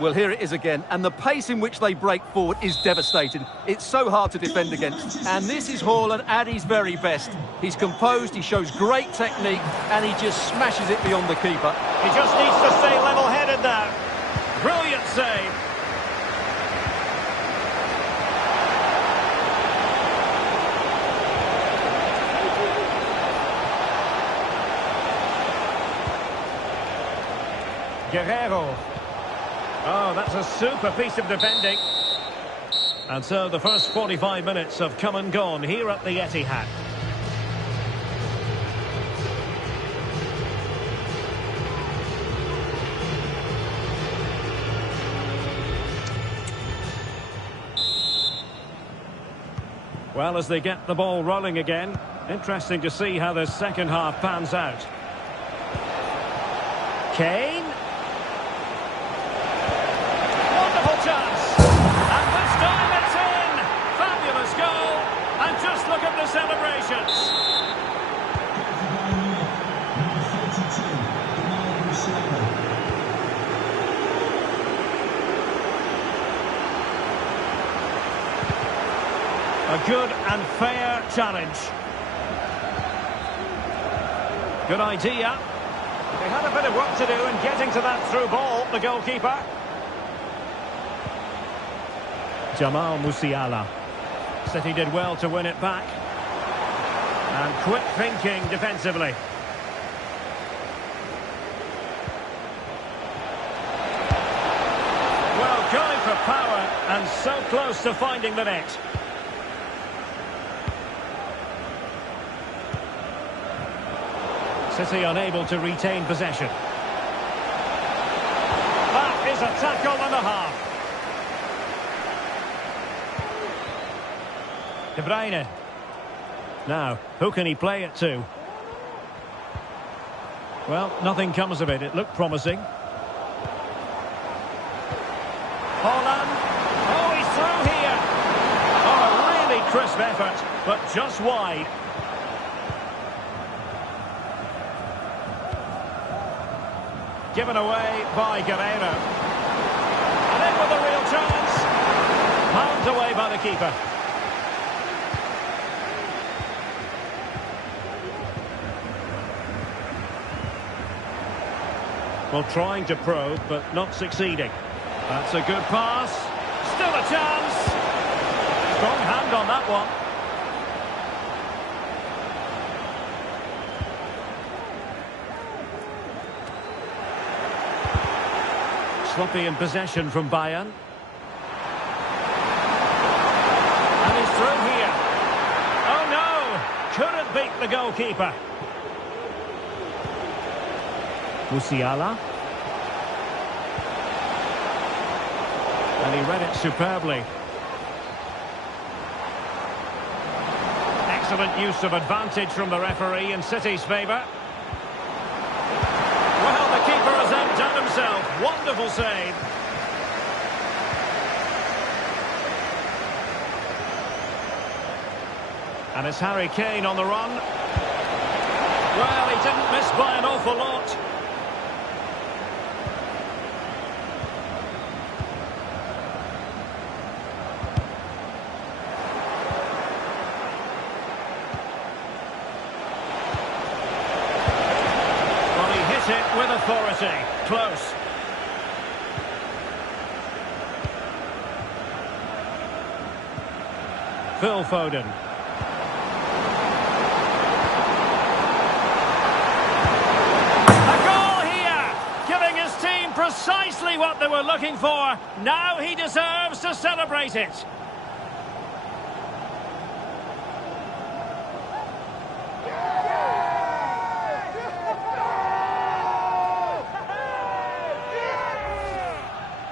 Well, here it is again, and the pace in which they break forward is devastating. It's so hard to defend against. And this is Haaland at his very best. He's composed, he shows great technique, and he just smashes it beyond the keeper. He just needs to stay level-headed now. Brilliant save. Guerrero. Oh, that's a super piece of defending. And so the first 45 minutes have come and gone here at the Etihad. Well, as they get the ball rolling again, interesting to see how the second half pans out. Kane. Wonderful chance. And this time it's in. Fabulous goal. And just look at the celebrations. A good and fair challenge. Good idea. They had a bit of work to do in getting to that through ball, the goalkeeper. Jamal Musiala. City did well to win it back. And quick thinking defensively. Well, going for power and so close to finding the net. City unable to retain possession. That is a tackle and a half. De Bruyne. Now, who can he play it to? Well, nothing comes of it. It looked promising. Haaland. Oh, he's through here. Oh, a really crisp effort, but just wide. Given away by Guerreiro. And in with a real chance. Palmed away by the keeper. Well, trying to probe, but not succeeding. That's a good pass. Still a chance. Strong hand on that one. Sloppy in possession from Bayern. And he's through here. Oh no! Couldn't beat the goalkeeper. Musiala. And he read it superbly. Excellent use of advantage from the referee in City's favour. Well, the keeper has outdone himself. Wonderful save. And it's Harry Kane on the run. Well, he didn't miss by an awful lot. It with authority. Close. Phil Foden. A goal here, giving his team precisely what they were looking for. Now he deserves to celebrate it.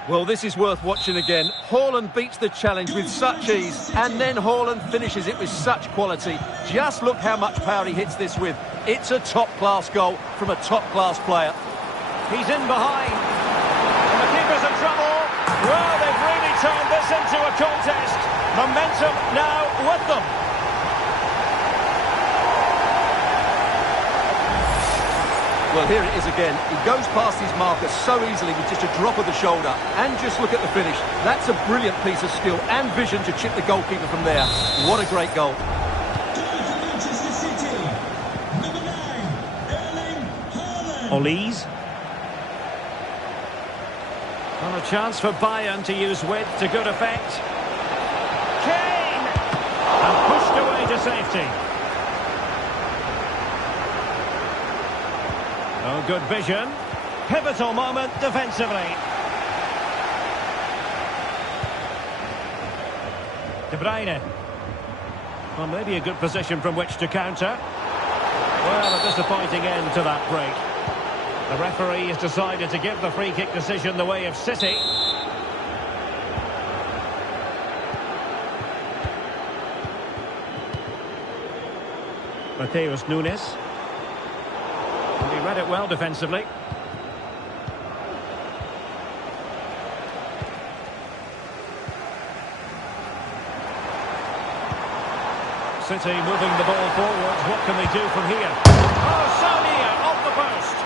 Well, this is worth watching again. Haaland beats the challenge with such ease, and then Haaland finishes it with such quality. Just look how much power he hits this with. It's a top-class goal from a top-class player. He's in behind. And the keeper's in trouble. Well, they've really turned this into a contest. Momentum now with them. Well, here it is again. He goes past his marker so easily with just a drop of the shoulder. And just look at the finish. That's a brilliant piece of skill and vision to chip the goalkeeper from there. What a great goal. Olise. Well, a chance for Bayern to use width to good effect. Kane! And pushed away to safety. Oh, good vision. Pivotal moment defensively. De Bruyne. Well, maybe a good position from which to counter. Well, a disappointing end to that break. The referee has decided to give the free kick decision the way of City. Mateus Nunes. And he read it well defensively. City moving the ball forwards. What can they do from here? Oh, Sonia off the post.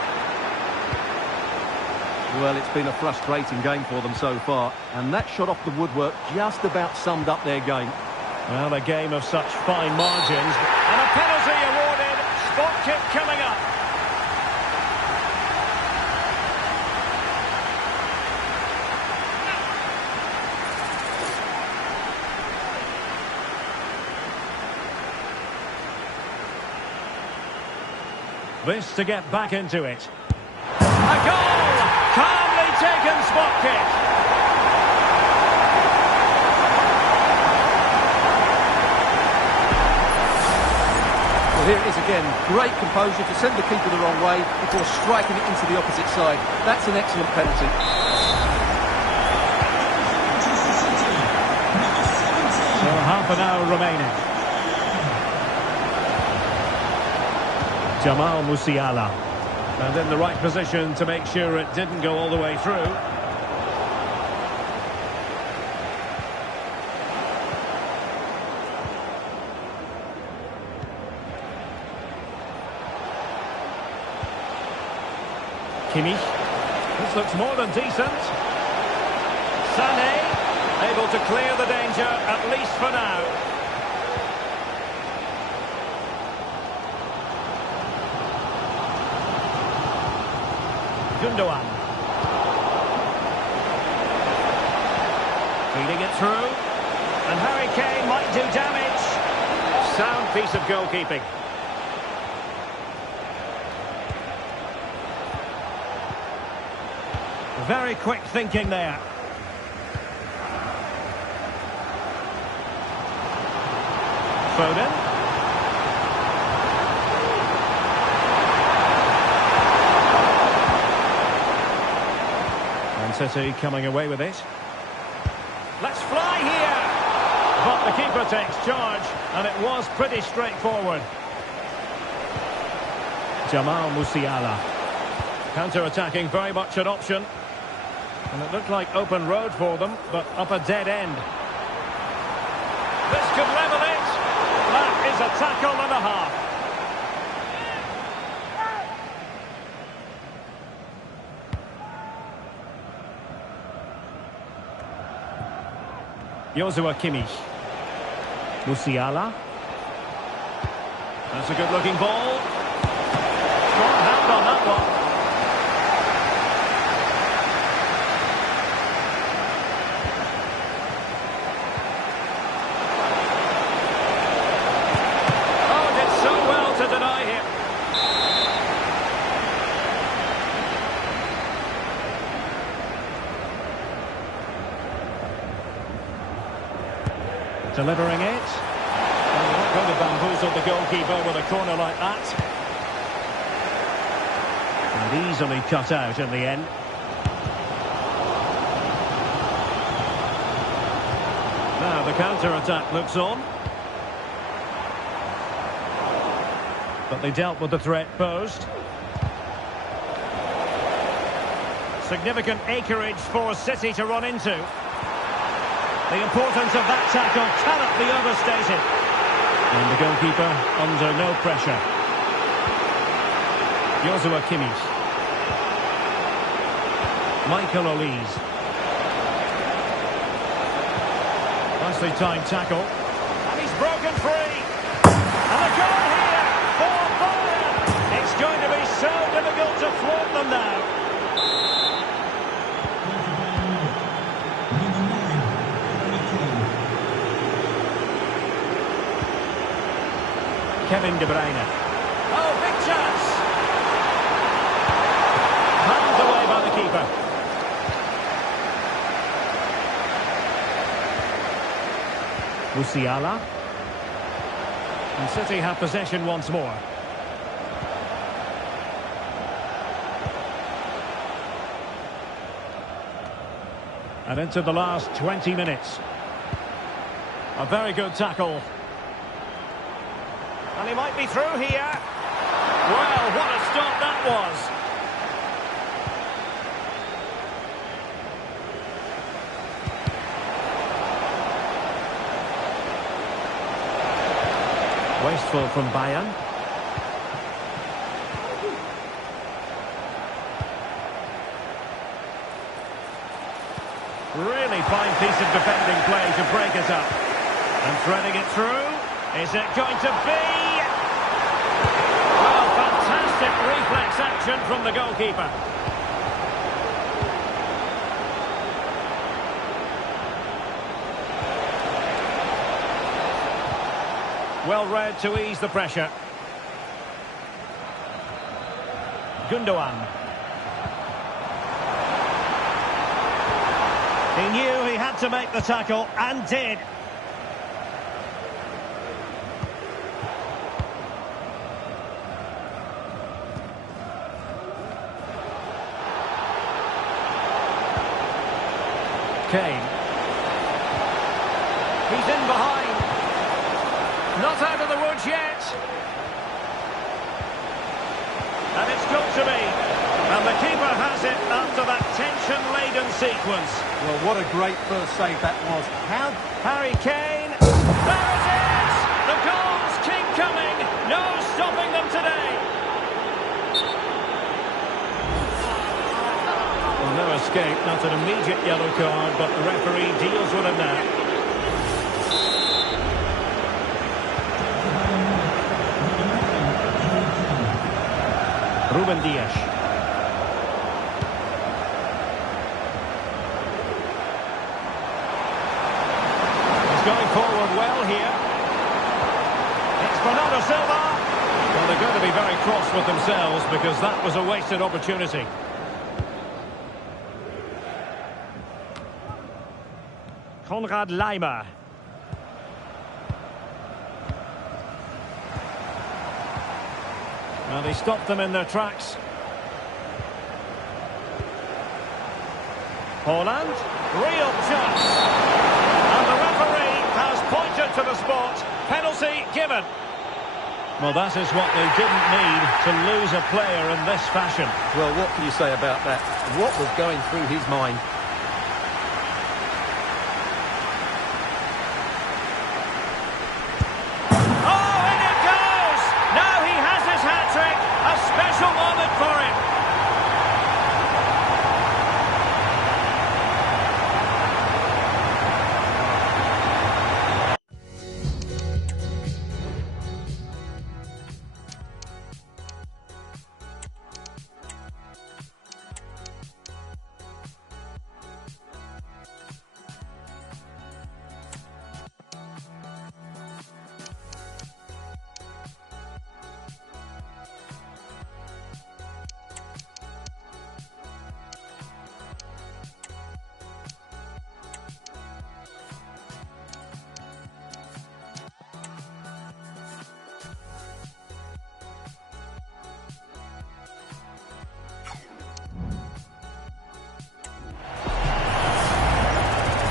Well, it's been a frustrating game for them so far, and that shot off the woodwork just about summed up their game. Well, a game of such fine margins. And a penalty awarded. Spot kick coming up. This to get back into it. A goal! Calmly taken spot kick. Well, here it is again. Great composure to send the keeper the wrong way before striking it into the opposite side. That's an excellent penalty. So half an hour remaining. Jamal Musiala. And in the right position to make sure it didn't go all the way through. Kimmich. This looks more than decent. Sané, able to clear the danger, at least for now. Gundogan. Feeding it through. And Harry Kane might do damage. Sound piece of goalkeeping. Very quick thinking there. Foden. City coming away with it. Let's fly here! But the keeper takes charge, and it was pretty straightforward. Jamal Musiala. Counter-attacking, very much an option. And it looked like open road for them, but up a dead end. This could level it. That is a tackle and a half. Joshua Kimmich. Musiala. That's a good-looking ball. Strong hand on that one. Oh, did so well to deny him. Delivering it. Well, you're not going to bamboozle the goalkeeper with a corner like that. And easily cut out in the end. Now the counter-attack looks on. But they dealt with the threat posed. Significant acreage for City to run into. The importance of that tackle cannot be overstated. And the goalkeeper under no pressure. Joshua Kimmich. Michael Olise. Nicely timed tackle. And he's broken free. And a goal here for Bayern. It's going to be so difficult to flaunt them now. Kevin De Bruyne. Oh, big chance! Palmed away by the keeper. Musiala. And City have possession once more. And into the last 20 minutes. A very good tackle. And he might be through here. Well, what a stop that was. Wasteful from Bayern. Really fine piece of defending play to break it up. And threading it through. Is it going to be? Well, fantastic reflex action from the goalkeeper. Well read to ease the pressure. Gundogan. He knew he had to make the tackle, and did. Kane. He's in behind. Not out of the woods yet. And it's got to be. And the keeper has it after that tension-laden sequence. Well, what a great first save that was. How... Harry Kane. There it is! The goals keep coming. No stopping them today. Well, no escape. Not an immediate yellow card, but the referee deals with it now. Ruben Dias. He's going forward well here. It's Bernardo Silva. Well, they're going to be very cross with themselves because that was a wasted opportunity. Konrad Laimer. Well, they stopped them in their tracks. Holland, real chance. And the referee has pointed to the spot. Penalty given. Well, that is what they didn't need to lose a player in this fashion. Well, what can you say about that? What was going through his mind? Special moment for him.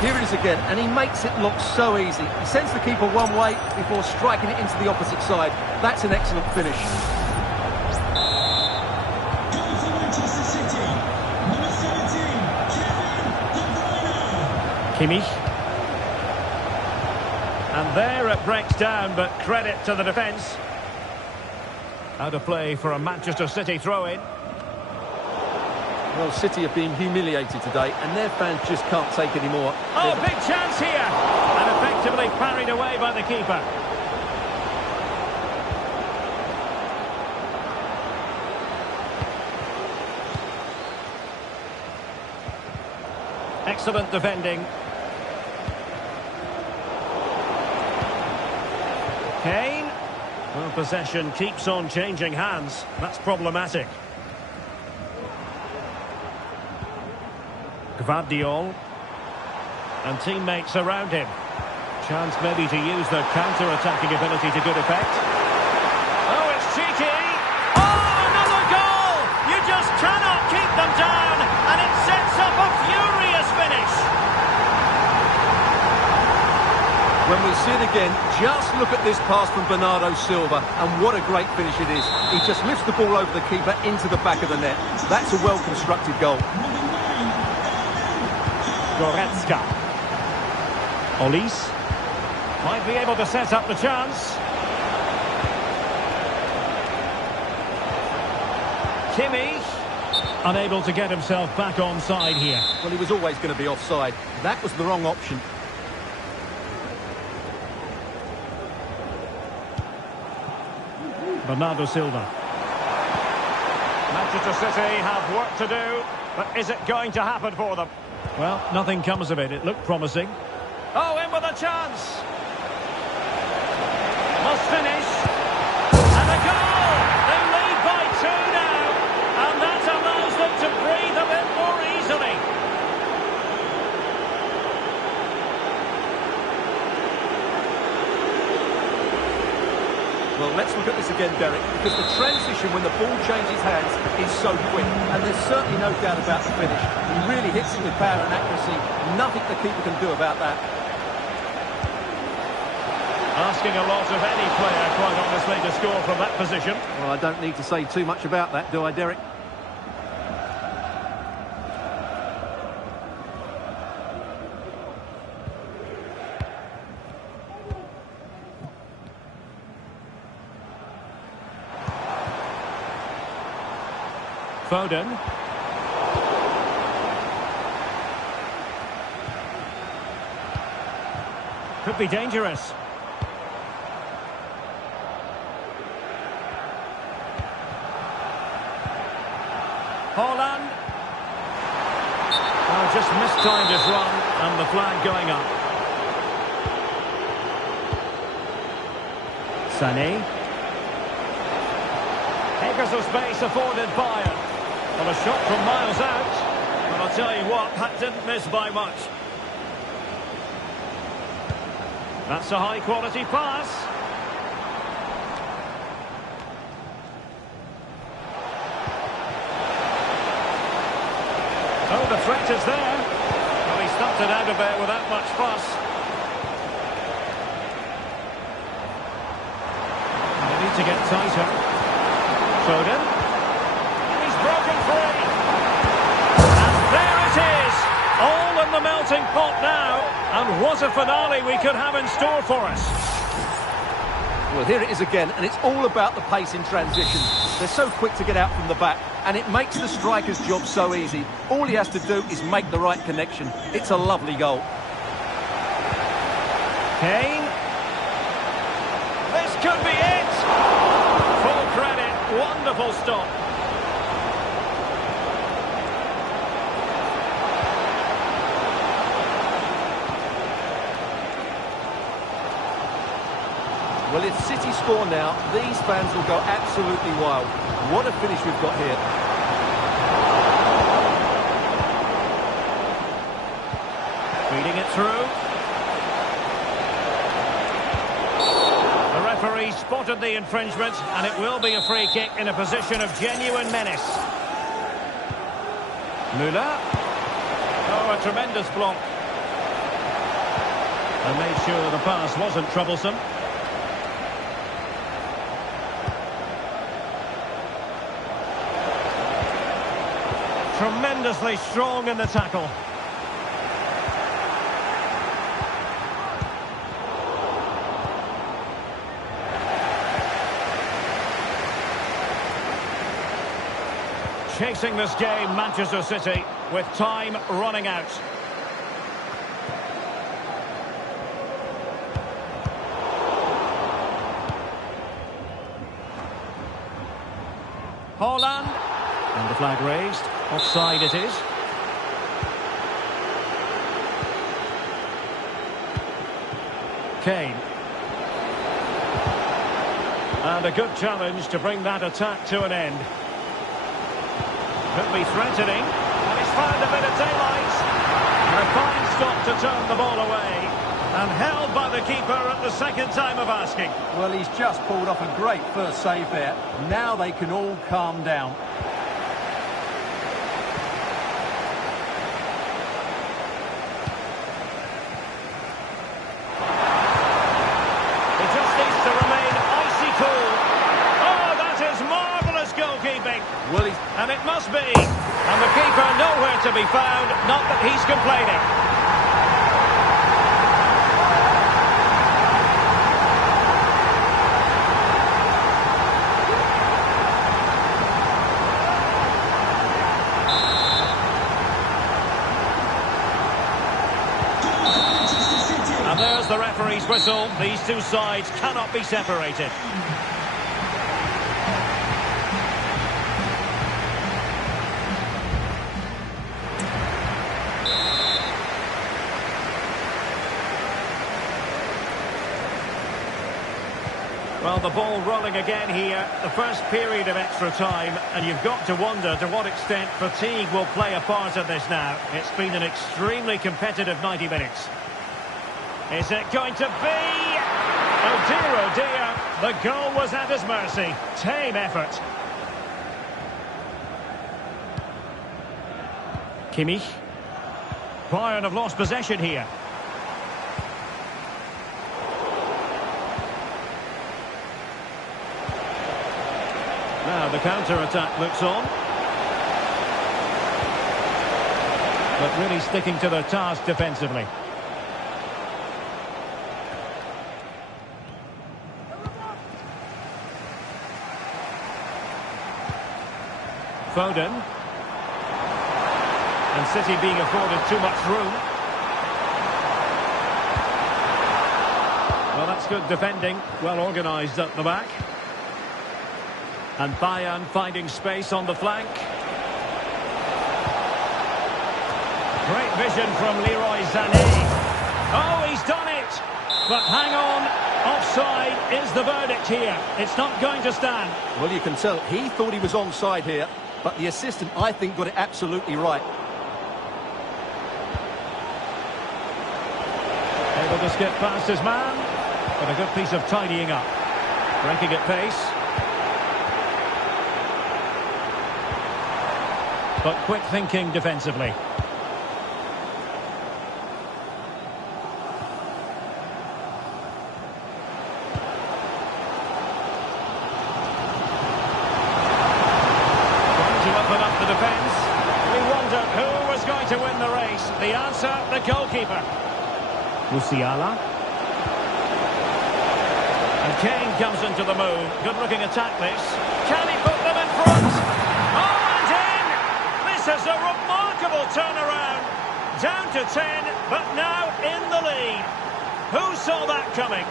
Here it is again, and he makes it look so easy. He sends the keeper one way before striking it into the opposite side. That's an excellent finish. Goal for Manchester City. Number 17, Kevin De Bruyne. Kimmich. And there it breaks down, but credit to the defence. Out of play for a Manchester City throw-in. Well, City have been humiliated today, and their fans just can't take any more. Oh, big chance here! And effectively parried away by the keeper. Excellent defending. Kane. Well, possession keeps on changing hands. That's problematic. Gvardiol. And teammates around him. Chance maybe to use their counter-attacking ability to good effect. Oh, it's cheeky! Oh, another goal! You just cannot keep them down, and it sets up a furious finish. When we see it again, just look at this pass from Bernardo Silva, and what a great finish it is. He just lifts the ball over the keeper into the back of the net. That's a well-constructed goal. Goretzka. Olise might be able to set up the chance. Kimmich, unable to get himself back onside here. Well, he was always going to be offside. That was the wrong option. Bernardo Silva. Manchester City have work to do, but is it going to happen for them? Well, nothing comes of it. It looked promising. Oh, in with a chance. Must finish. And a goal! They lead by 2 now. And that allows them to breathe a bit more easily. Well, let's look at this again, Derek, because the transition when the ball changes hands is so quick, and there's certainly no doubt about the finish. He really hits it with power and accuracy. Nothing the keeper can do about that. Asking a lot of any player, quite honestly, to score from that position. Well, I don't need to say too much about that, do I, Derek? Foden. Could be dangerous. Haaland. Oh, just mistimed his run, and the flag going up. Sané. Acres of space afforded Bayern. Well, a shot from miles out, but I'll tell you what, that didn't miss by much. That's a high-quality pass. Oh, the threat is there. Well, he stumped it out of there without much fuss. And they need to get tighter. Foden. He's broken free. And there it is. All in the melting pot now. And what a finale we could have in store for us. Well, here it is again, and it's all about the pace in transition. They're so quick to get out from the back, and it makes the striker's job so easy. All he has to do is make the right connection. It's a lovely goal. Kane. This could be it. Full credit. Wonderful stop. Well, if City score now, these fans will go absolutely wild. What a finish we've got here. Feeding it through. The referee spotted the infringement, and it will be a free kick in a position of genuine menace. Müller. Oh, a tremendous block. And made sure the pass wasn't troublesome. Tremendously strong in the tackle. Chasing this game, Manchester City, with time running out. Haaland. And the flag raised. Offside it is. Kane. And a good challenge to bring that attack to an end. Could be threatening. And he's found a bit of daylight. And a fine stop to turn the ball away. And held by the keeper at the second time of asking. Well, he's just pulled off a great first save there. Now they can all calm down. It just needs to remain icy cool. Oh, that is marvellous goalkeeping. Well, and it must be. And the keeper nowhere to be found, not that he's complaining. And there's the referee's whistle. These two sides cannot be separated. Well, the ball rolling again here, the first period of extra time, and you've got to wonder to what extent fatigue will play a part in this now. It's been an extremely competitive 90 minutes. Is it going to be? Oh dear, the goal was at his mercy. Tame effort. Kimmich. Bayern have lost possession here. Now the counter-attack looks on. But really sticking to their task defensively. Foden. And City being afforded too much room. Well, that's good defending. Well organised at the back. And Bayern finding space on the flank. Great vision from Leroy Sané. Oh, he's done it! But hang on, offside is the verdict here. It's not going to stand. Well, you can tell he thought he was onside here, but the assistant, I think, got it absolutely right. Able to skip past his man, but a good piece of tidying up. Breaking at pace. But quick thinking defensively. Trying to open up the defence. We wondered who was going to win the race. The answer, the goalkeeper. Musiala. And Kane comes into the move. Good looking attack this. Can he put them in front? This is a remarkable turnaround. Down to 10, but now in the lead. Who saw that coming?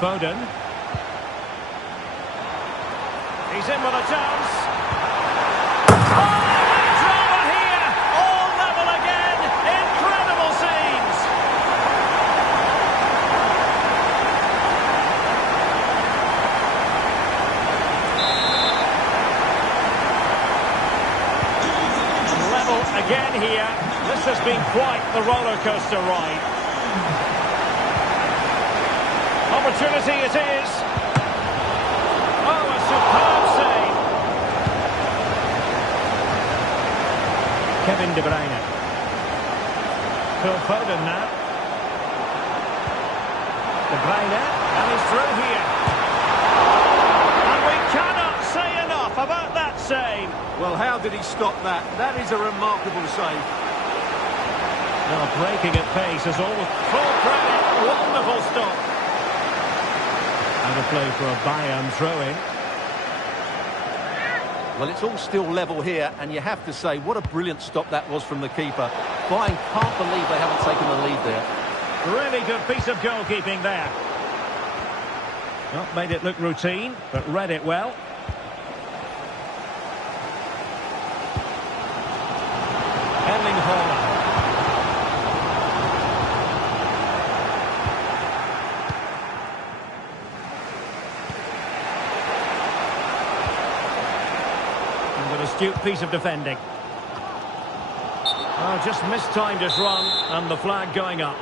Foden. He's in with a chance. Again here, this has been quite the roller coaster ride. Opportunity it is. Oh, a superb save. Kevin De Bruyne. Phil Foden now. De Bruyne, and he's through here. And we cannot say enough about that save. Well, how did he stop that? That is a remarkable save. Well, breaking at pace is always full credit. Wonderful stop. And a play for a Bayern throw-in. Well, it's all still level here, and you have to say, what a brilliant stop that was from the keeper. Bayern can't believe they haven't taken the lead there. Really good piece of goalkeeping there. Not made it look routine, but read it well. astute piece of defending. Oh, just mistimed his run, and the flag going up.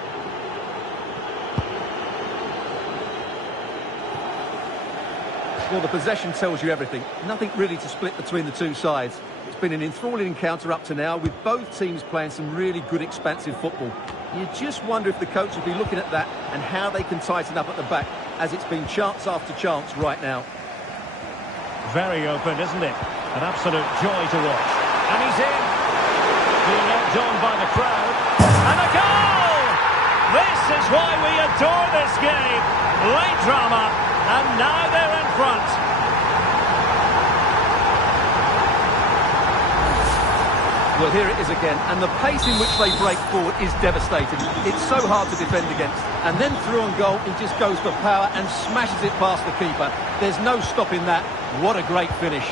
Well, the possession tells you everything. Nothing really to split between the two sides. It's been an enthralling encounter up to now, with both teams playing some really good expansive football. You just wonder if the coach will be looking at that and how they can tighten up at the back, as it's been chance after chance right now. Very open, isn't it? An absolute joy to watch. And he's in. Being outdone by the crowd. And a goal! This is why we adore this game. Late drama, and now they're in front. Well, here it is again, and the pace in which they break forward is devastating. It's so hard to defend against. And then through on goal, he just goes for power and smashes it past the keeper. There's no stopping that. What a great finish.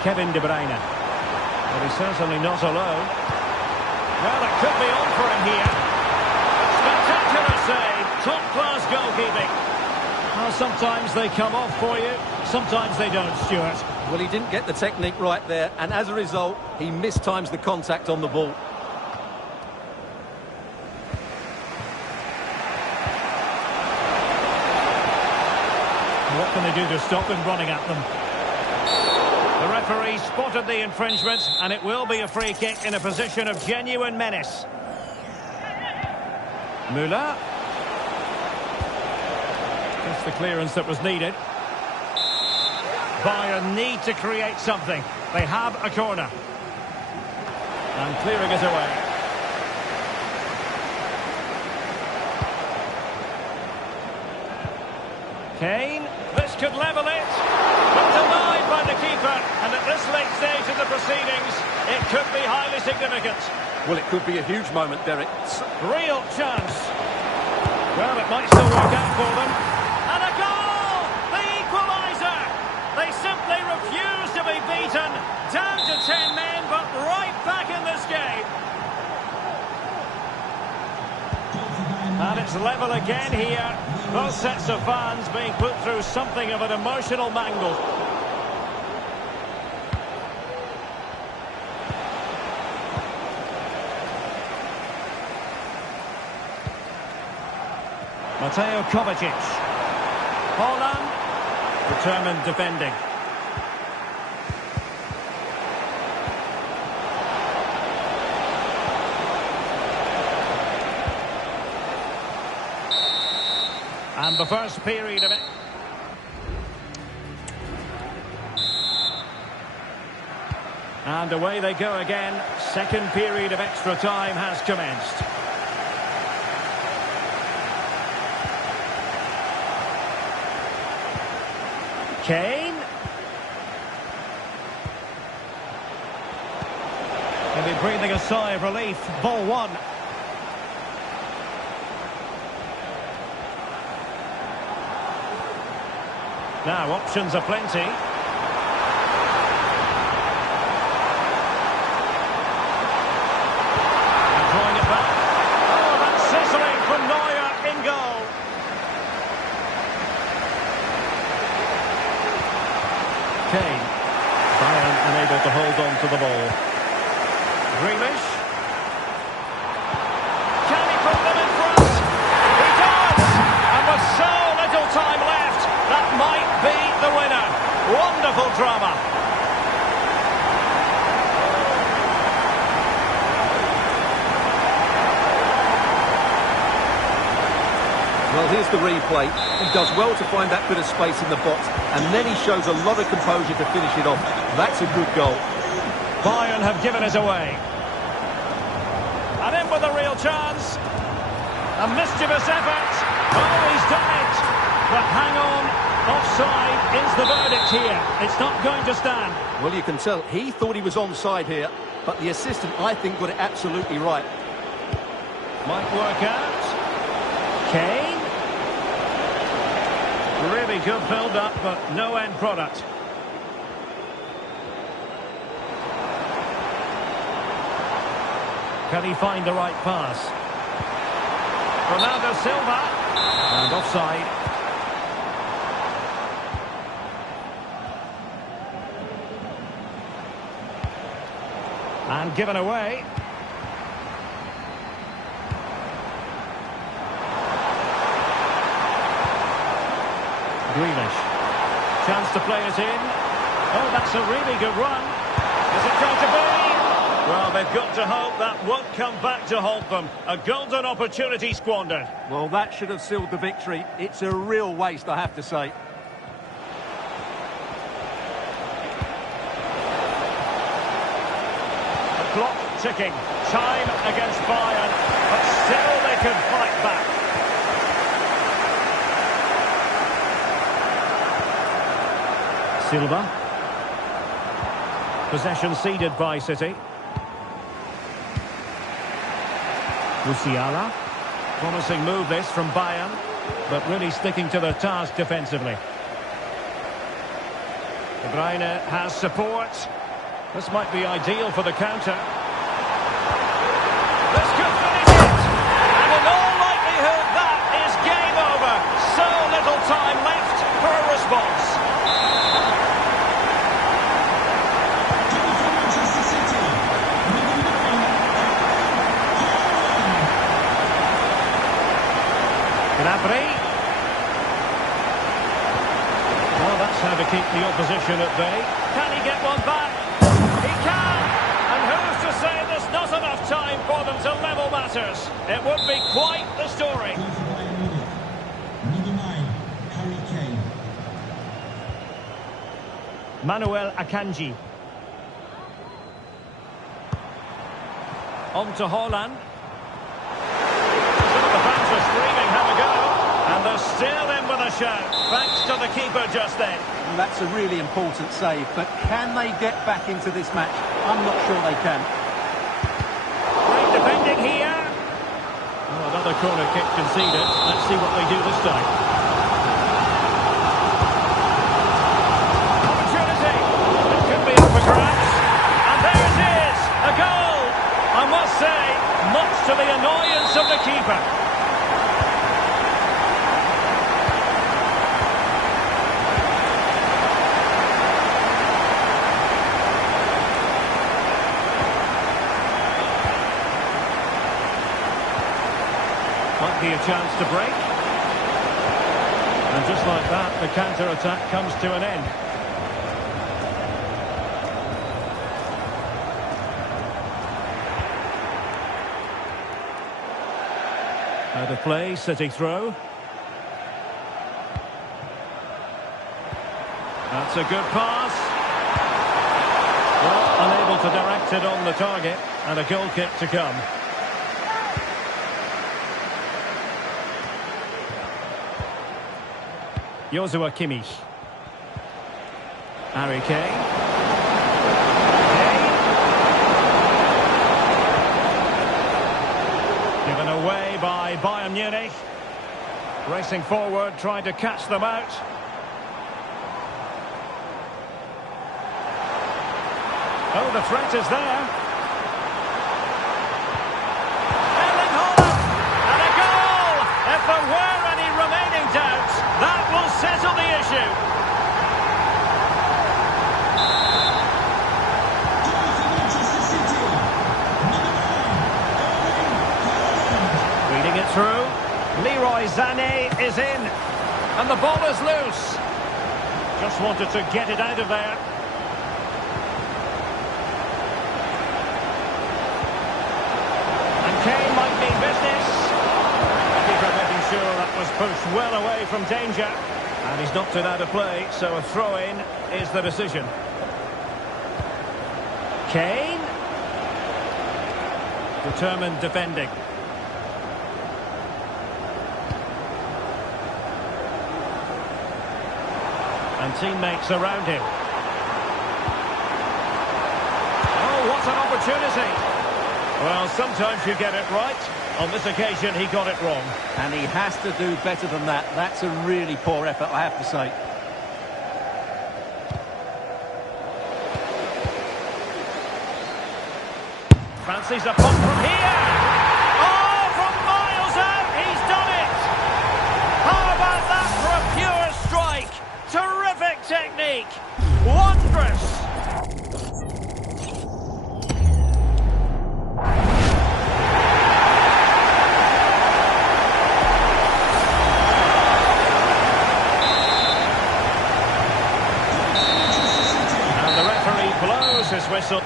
Kevin De Bruyne. But he's certainly not alone. Well, it could be on for him here. Spectacular save. Top-class goalkeeping. Well, sometimes they come off for you, sometimes they don't, Stuart. Well, he didn't get the technique right there, and as a result, he mistimes the contact on the ball. What can they do to stop him running at them? The referee spotted the infringement, and it will be a free kick in a position of genuine menace. Müller. Just the clearance that was needed. Bayern need to create something. They have a corner. And clearing it away. Kane. This could level it. But denied by the keeper. And at this late stage of the proceedings, it could be highly significant. Well, it could be a huge moment, Derek. Real chance. Well, it might still work out for them. And a goal! The equaliser! They simply refuse to be beaten. Down to 10 men, but right back in this game. And it's level again here. Both sets of fans being put through something of an emotional mangle. Mateo Kovacic. Holland. Determined defending. And the first period of it. And away they go again. Second period of extra time has commenced. Kane. Maybe breathing a sigh of relief. Ball one. Now, options are plenty. And drawing it back. Oh, that's sizzling from Neuer in goal. Kane. Bayern unable to hold on to the ball. Grealish. Can he put them in front? He does! And with so little time left, that might be the winner. Wonderful drama. Well, here's the replay. He does well to find that bit of space in the box, and then he shows a lot of composure to finish it off. That's a good goal. Bayern have given it away. And in with a real chance. A mischievous effort. Oh, he's done it. But hang on. Offside is the verdict here. It's not going to stand. Well, you can tell he thought he was onside here, but the assistant, I think, got it absolutely right. Might work out. Kane. Really good build-up, but no end product. Can he find the right pass? Ronaldo Silva. And offside. And given away. Grealish. Chance to play it in. Oh, that's a really good run. Is it going to be? Well, they've got to hope that won't come back to haunt them. A golden opportunity squandered. Well, that should have sealed the victory. It's a real waste, I have to say. The clock ticking. Time against Bayern, but still they can fight back. Silva. Possession ceded by City. Musiala. Promising move this from Bayern, but really sticking to their task defensively. De Bruyne has support. This might be ideal for the counter. This could finish it! And in all likelihood, that is game over. So little time left for a response. Gnabry. Well, that's how to keep the opposition at bay. Can he get one back? He can! And who's to say there's not enough time for them to level matters? It would be quite the story. Number 9, Harry Kane. Manuel Akanji. On to Haaland. Some of the fans are screaming, have a go. And they're still in with a shout, thanks to the keeper just then. And that's a really important save, but can they get back into this match? I'm not sure they can. Great defending here. Oh, another corner kick conceded. Let's see what they do this time. Opportunity. It could be up for grabs. And there it is, a goal. I must say, much to the annoyance of the keeper. Might be a chance to break. And just like that, the counter-attack comes to an end. Out of play, City throw. That's a good pass. Well, unable to direct it on the target, and a goal kick to come. Joshua Kimmich. Harry Kane. Given away by Bayern Munich. Racing forward, trying to catch them out. Oh, the threat is there. Erling Haaland! And a goal! If there were any remaining doubts, that will settle the issue. Reading it through. Leroy Sané is in. And the ball is loose. Just wanted to get it out of there. And Kane might mean business. Keeper making sure that was pushed well away from danger. And he's knocked it out of play, so a throw-in is the decision. Kane. Determined defending. And teammates around him. Oh, what an opportunity. Well, sometimes you get it right. On this occasion, he got it wrong. And he has to do better than that. That's a really poor effort, I have to say. Fancies a pop from here. Oh, from miles out, he's done it. How about that for a pure strike? Terrific technique. Wondrous. whistle.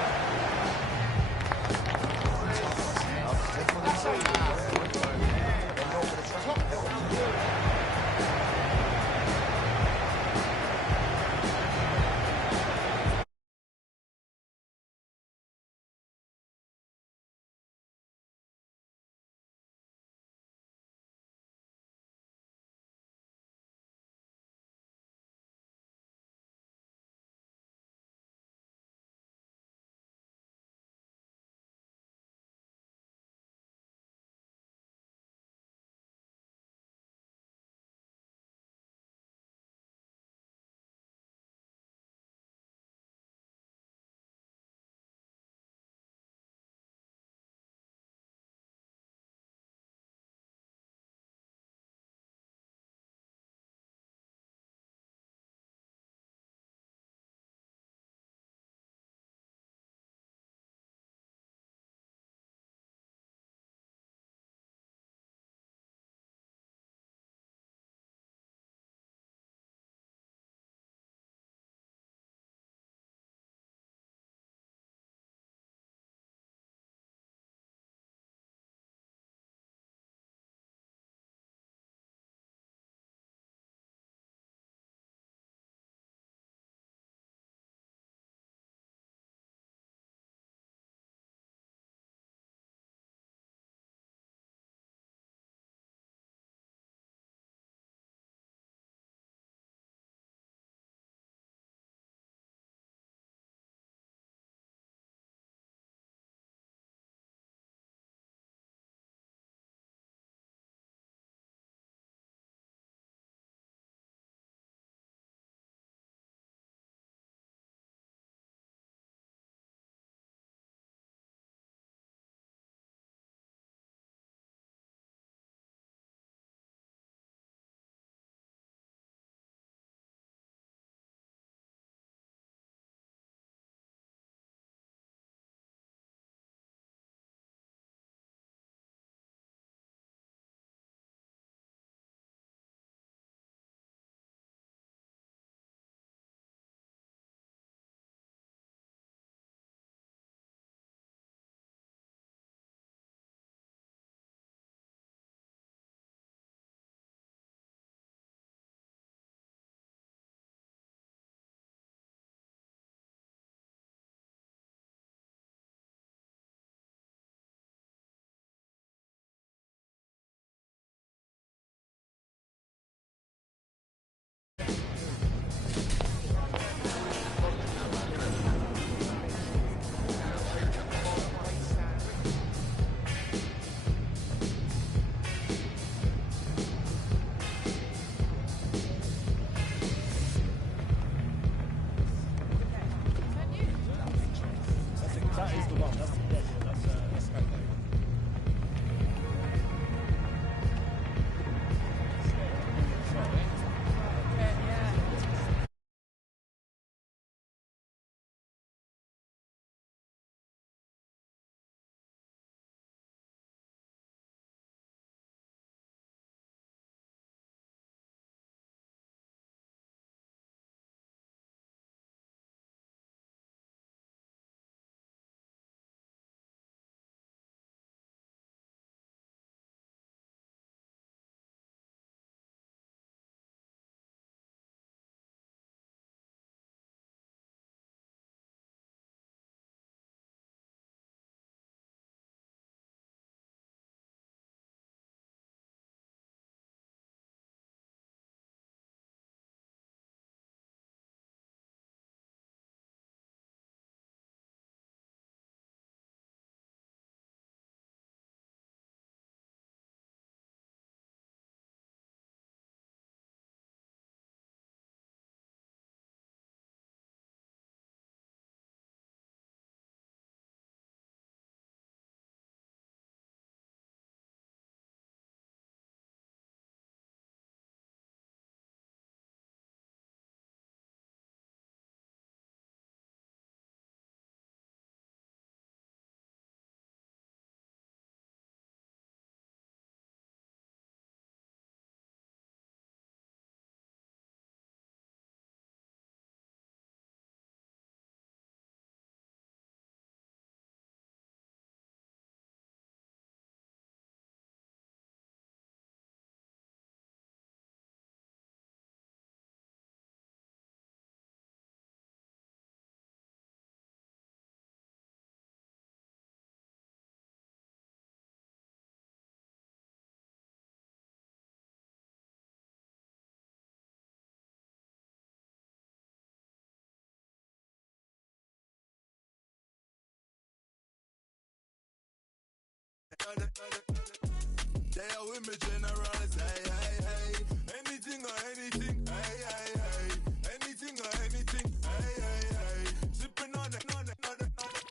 They are with me generals, hey, hey, hey. Anything or anything, hey, hey, hey. Anything or anything, hey, hey, hey. Sipping on it, on it, on it, on it.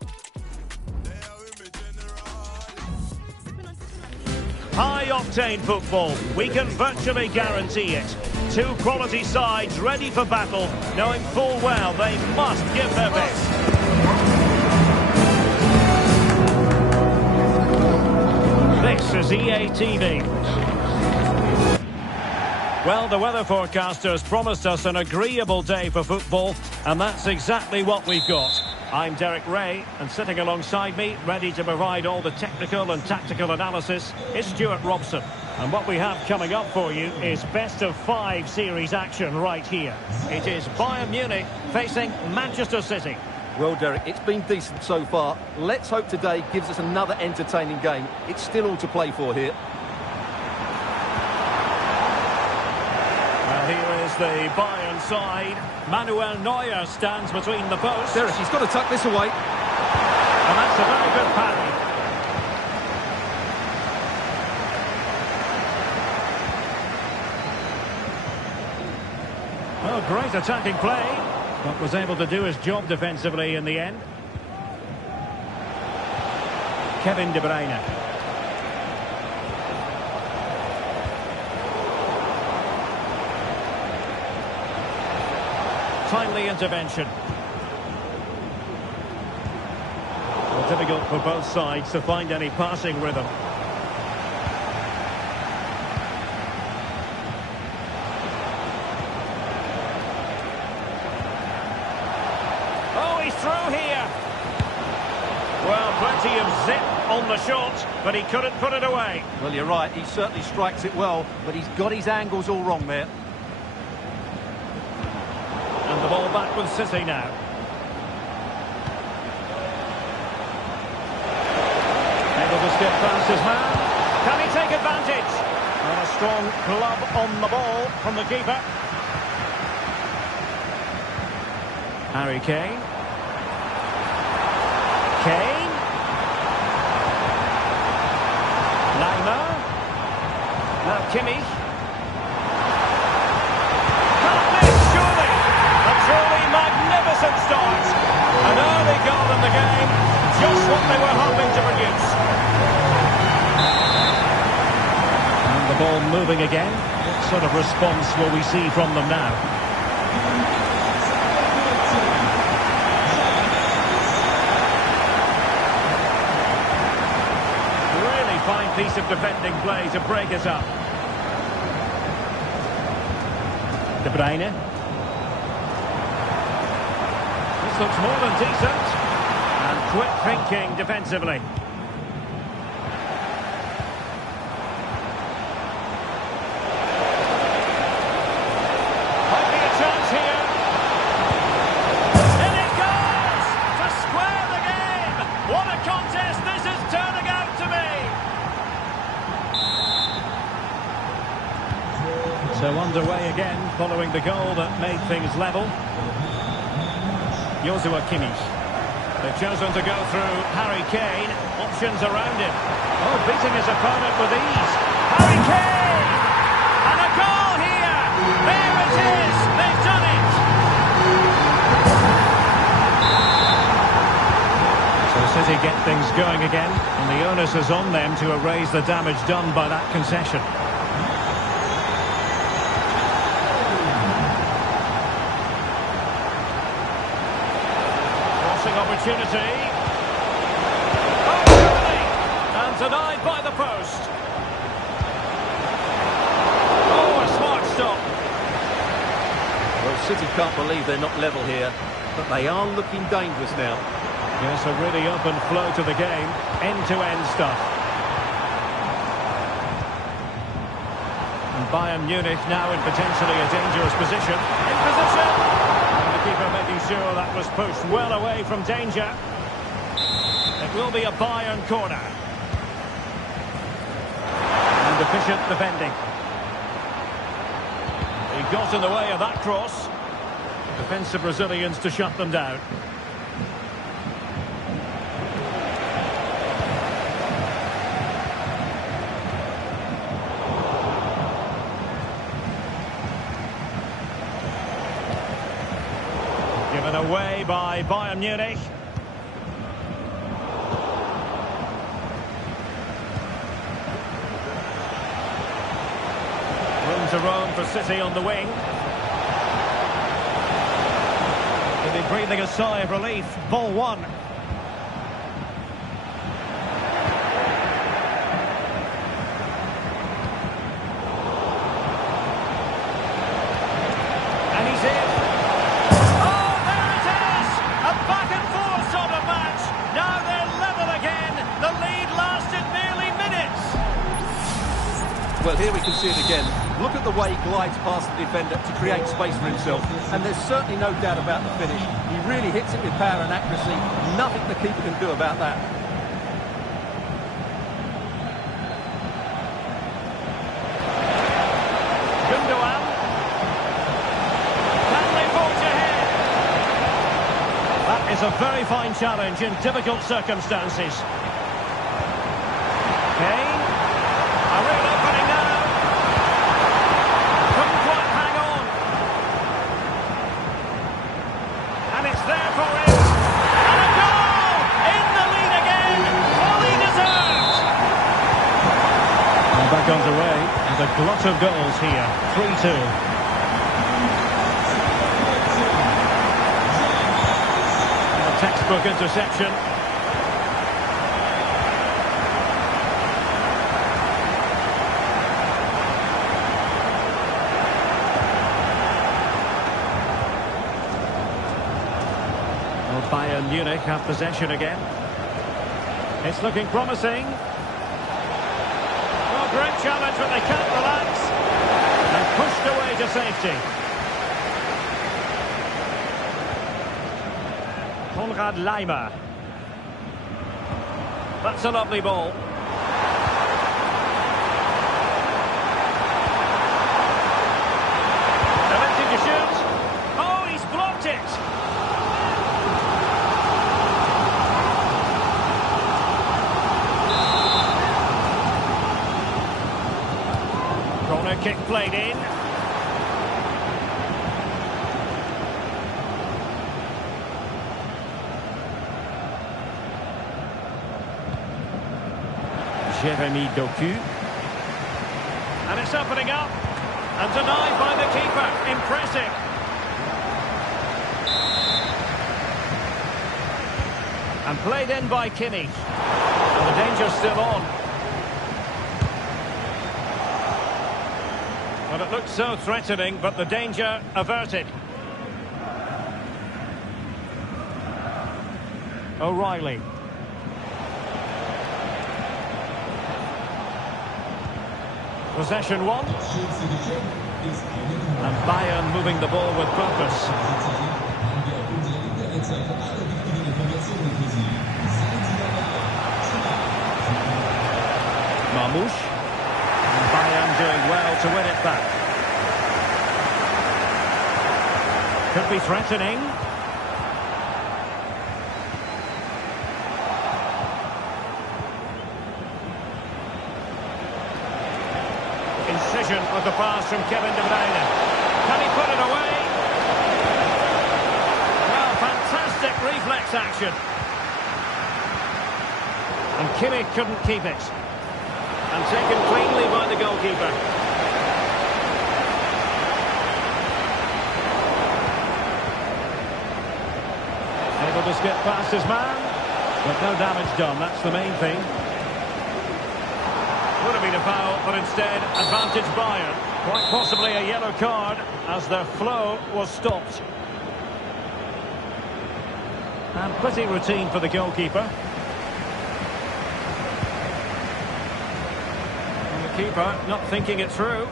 They are with me generals. High-octane football, we can virtually guarantee it. Two quality sides ready for battle, knowing full well they must give their best. This is EA TV. Well, the weather forecasters promised us an agreeable day for football, and that's exactly what we've got. I'm Derek Ray, and sitting alongside me, ready to provide all the technical and tactical analysis, is Stuart Robson. And what we have coming up for you is best of 5 series action right here. It is Bayern Munich facing Manchester City. Well, Derek, it's been decent so far. Let's hope today gives us another entertaining game. It's still all to play for here. Here is the Bayern side. Manuel Neuer stands between the posts. Derek, he's got to tuck this away. And that's a very good parry. Oh, great attacking play. But was able to do his job defensively in the end. Kevin De Bruyne. Timely intervention. Well, difficult for both sides to find any passing rhythm. Through here. Well, plenty of zip on the shot, but he couldn't put it away. Well, you're right. He certainly strikes it well, but he's got his angles all wrong there. And the ball back with City now. Able to skip past his man. Can he take advantage? And a strong glove on the ball from the keeper. Harry Kane. Kane. Neymar. Now Kimmich. Can't miss, surely. A truly magnificent start. An early goal in the game. Just what they were hoping to produce. And the ball moving again. What sort of response will we see from them now? Fine piece of defending play to break us up. De Bruyne. This looks more than decent. And quick thinking defensively. Might be a chance here. In it goes! To square the game! What a contest this is turning out to be! So underway again, following the goal that made things level. Joshua Kimmich. They've chosen to go through Harry Kane. Options around him. Oh, beating his opponent with ease. Harry Kane! And a goal here! There it is! They've done it! So City get things going again, and the onus is on them to erase the damage done by that concession. Opportunity. Oh, surely! And denied by the post. Oh, a smart stop. Well, City can't believe they're not level here, but they are looking dangerous now. Yes, a really open flow to the game. End-to-end stuff. And Bayern Munich now in potentially a dangerous position. In position! Keeper making sure that was pushed well away from danger. It will be a Bayern corner. And efficient defending. He got in the way of that cross. Defensive Brazilians to shut them down. Given away by Bayern Munich. Room to roam for City on the wing. They'll be breathing a sigh of relief. Ball one. And he's in. Oh, there it is! A back and forth sort of match. Now they're level again. The lead lasted nearly minutes. Well, here we can see it again. Look at the way he glides past the defender to create space for himself. And there's certainly no doubt about the finish. He really hits it with power and accuracy. Nothing the keeper can do about that. Gundogan. Can they forge ahead? That is a very fine challenge in difficult circumstances. Kane. A real opening now. Couldn't quite hang on. And it's there for him. And a goal! In the lead again. Fully deserved. And back underway. And a glut of goals here. 3-2. A textbook interception. Well, Bayern Munich have possession again. It's looking promising. Oh, great challenge, but they can't relax. And pushed away to safety. Konrad Laimer. That's a lovely ball. Electing to shoot. Oh, he's blocked it. Corner kick played in. Jeremy Doku. And it's opening up. And denied by the keeper. Impressive. And played in by Kimmich. And the danger's still on. Well, it looked so threatening, but the danger averted. O'Reilly. Possession one. And Bayern moving the ball with purpose. Marmoush. And Bayern doing well to win it back. Could be threatening. Incision with the pass from Kevin De Bruyne. Can he put it away? Well, fantastic reflex action. And Kimmich couldn't keep it. And taken cleanly by the goalkeeper. Able to skip past his man. But no damage done, that's the main thing. Would have been a foul, but instead, advantage Bayern. Quite possibly a yellow card, as their flow was stopped. And pretty routine for the goalkeeper. And the keeper not thinking it through.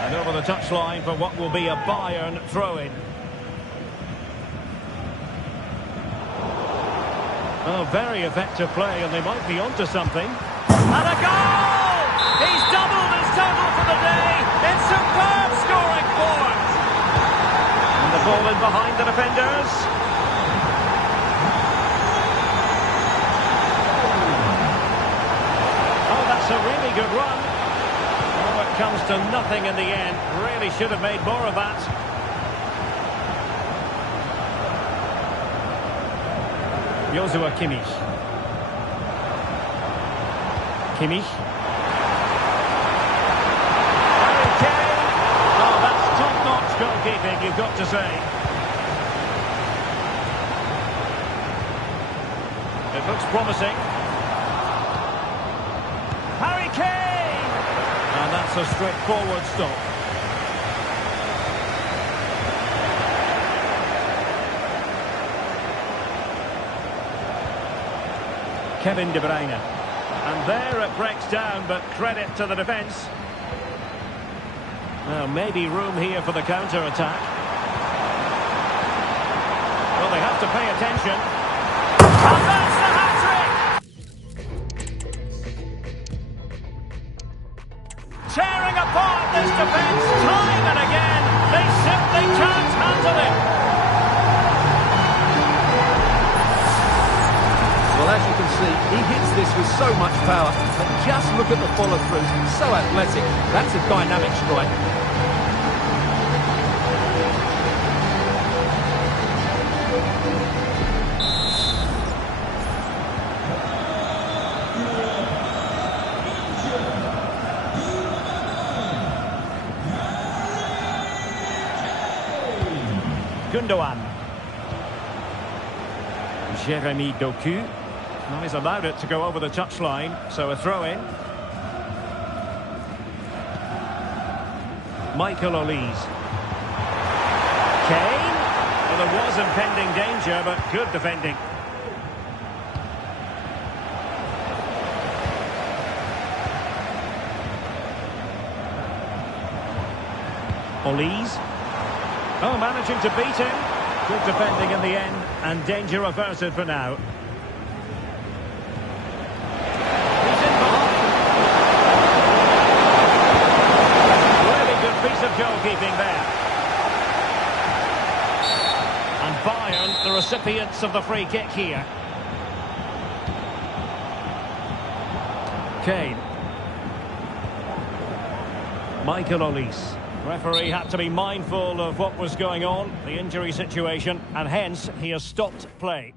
And over the touchline for what will be a Bayern throw-in. Oh, very effective play, and they might be onto something. And a goal! He's doubled his total for the day in superb scoring form. And the ball in behind the defenders. good run. Oh, it comes to nothing in the end. Really should have made more of that. Joshua Kimmich. Kimmich. Harry Kane. Oh, that's top-notch goalkeeping, you've got to say. It looks promising. Harry Kane! And that's a straightforward stop. Kevin De Bruyne. And there it breaks down, but credit to the defence. Well, maybe room here for the counter-attack. Well, they have to pay attention. And that's the hat-trick! Tearing apart this defence time and again. They simply can't handle it. Well, as you can see, he hits this with so much power, but just look at the follow-through. So athletic. That's a dynamic strike. Gundogan. Jeremy Doku. Well, he's allowed it to go over the touchline, so a throw-in. Michael Olise. Kane. Well, there was impending danger, but good defending. Olise. Oh, managing to beat him. Good defending in the end, and danger averted for now. He's in behind. Really good piece of goalkeeping there. And Bayern, the recipients of the free kick here. Kane. Michael Olise. Referee had to be mindful of what was going on, the injury situation, and hence he has stopped play.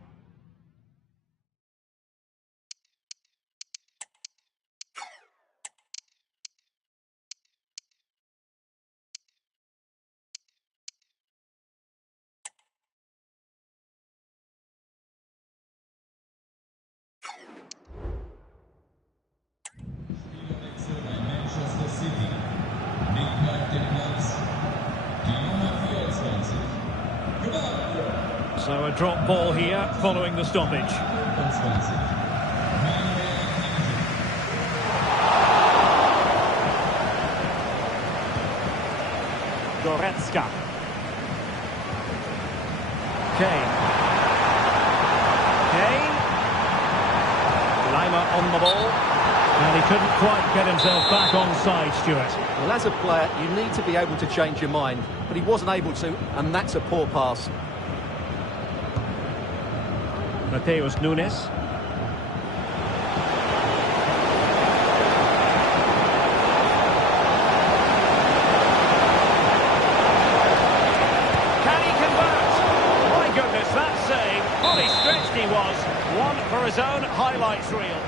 Manchester City. Mitmacht den Platz. Die Nummer 24. So a drop ball here following the stoppage. 25. Goretzka. Kane. Kane. Lima on the ball. And he couldn't quite get himself back on side, Stuart. Well, as a player, you need to be able to change your mind, but he wasn't able to, and that's a poor pass. Mateus Nunes. Can he convert? My goodness, that save. Fully stretched he was. One for his own highlights reel.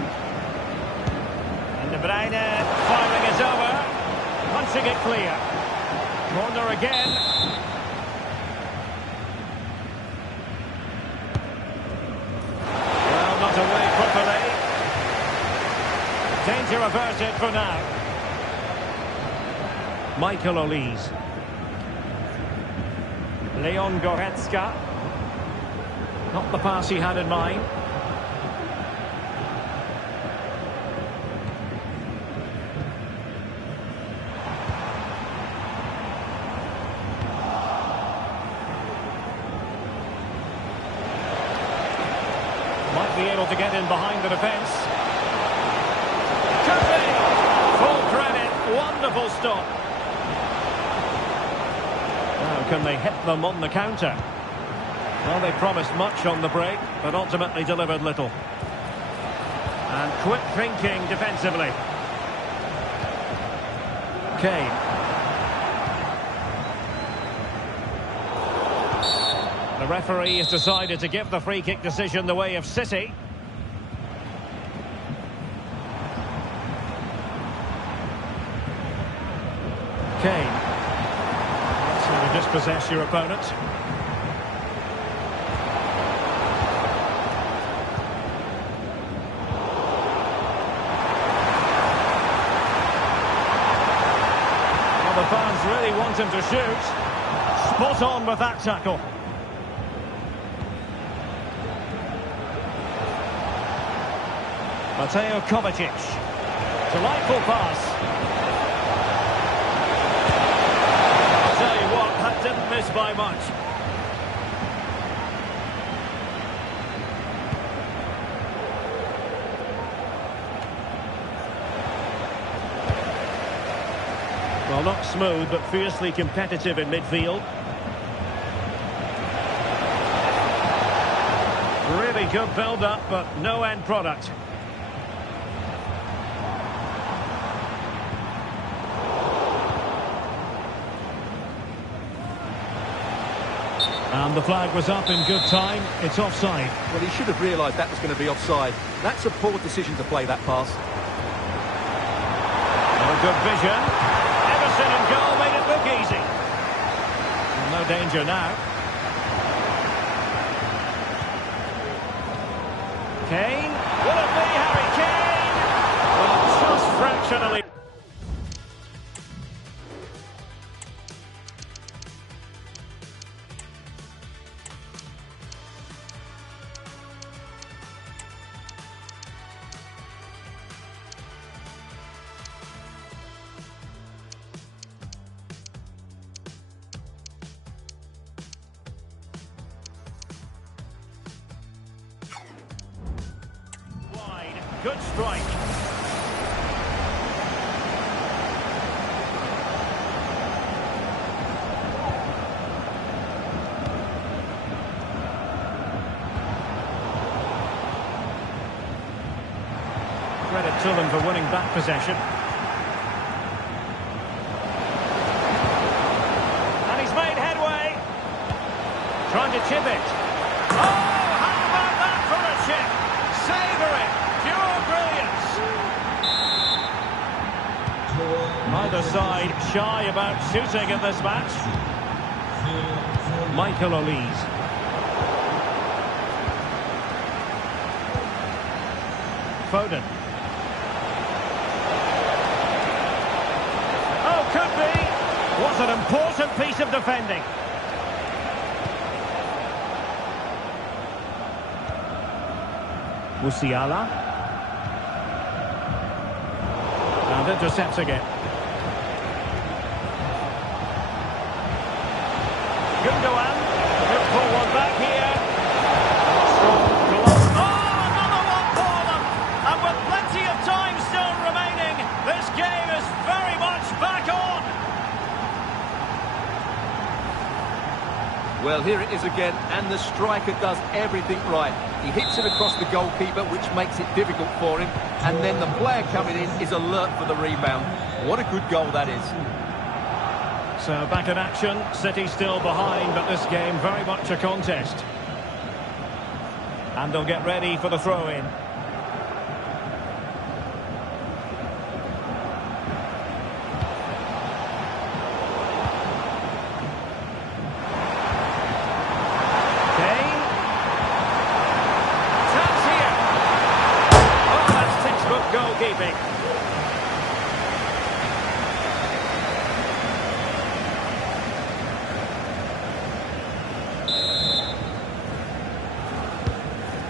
And De Bruyne firing it over. Punching it clear. Corner again. Well, not away properly. Danger averted for now. Michael Olise. Leon Goretzka. Not the pass he had in mind. Might be able to get in behind the defence. Could be! Full credit, wonderful stop. Now can they hit them on the counter? Well, they promised much on the break, but ultimately delivered little. And quick thinking defensively. Kane. The referee has decided to give the free kick decision the way of City. Kane. That's how to dispossess your opponent. Well, the fans really want him to shoot. Spot on with that tackle. Mateo Kovacic. Delightful pass. I'll tell you what, that didn't miss by much. Well, not smooth, but fiercely competitive in midfield. Really good build-up, but no end product. And the flag was up in good time. It's offside. Well, he should have realised that was going to be offside. That's a poor decision to play that pass. Oh, good vision. Everson in goal made it look easy. No danger now. Kane. Will it be Harry Kane? Well, just fractionally. Good strike. Credit to them for winning back possession. And he's made headway. Trying to chip it. Oh, how about that for a chip? Savour it. Pure brilliance. Either side shy about shooting in this match. Michael Olise. Foden. Oh, could be. Was an important piece of defending. Musiala. And intercepts again. Gundogan. Good pull one back here. Oh, another one for them. And with plenty of time still remaining, this game is very much back on. Well, here it is again, and the striker does everything right. He hits it across the goalkeeper, which makes it difficult for him. And then the player coming in is alert for the rebound. What a good goal that is. So back in action, City still behind, but this game very much a contest. And they'll get ready for the throw-in. Goalkeeping.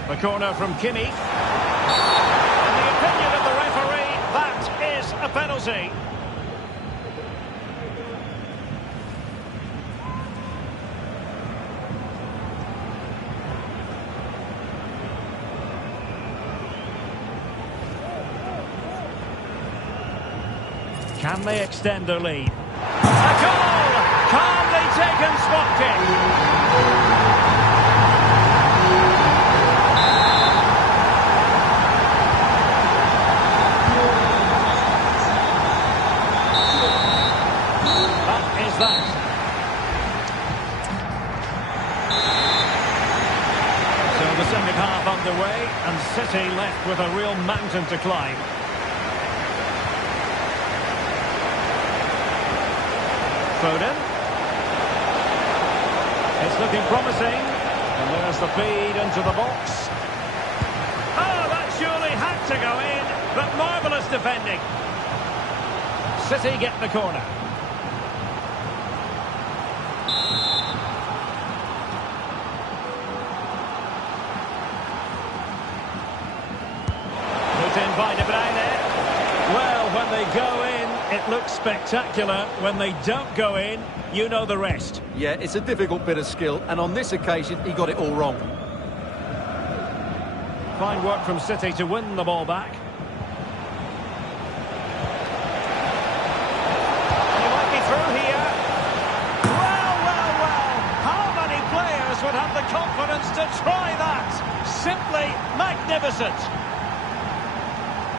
The corner from Kimmich. In the opinion of the referee, that is a penalty. Can they extend their lead? A goal! Calmly taken spot kick. City left with a real mountain to climb. Foden. It's looking promising. And there's the feed into the box. Oh, that surely had to go in, but marvellous defending. City get the corner. Put in by De Bruyne. Well, when they go in, it looks spectacular. When they don't go in, you know the rest. Yeah, it's a difficult bit of skill, and on this occasion, he got it all wrong. Fine work from City to win the ball back. He might be through here. Well, well, well. How many players would have the confidence to try that? Simply magnificent.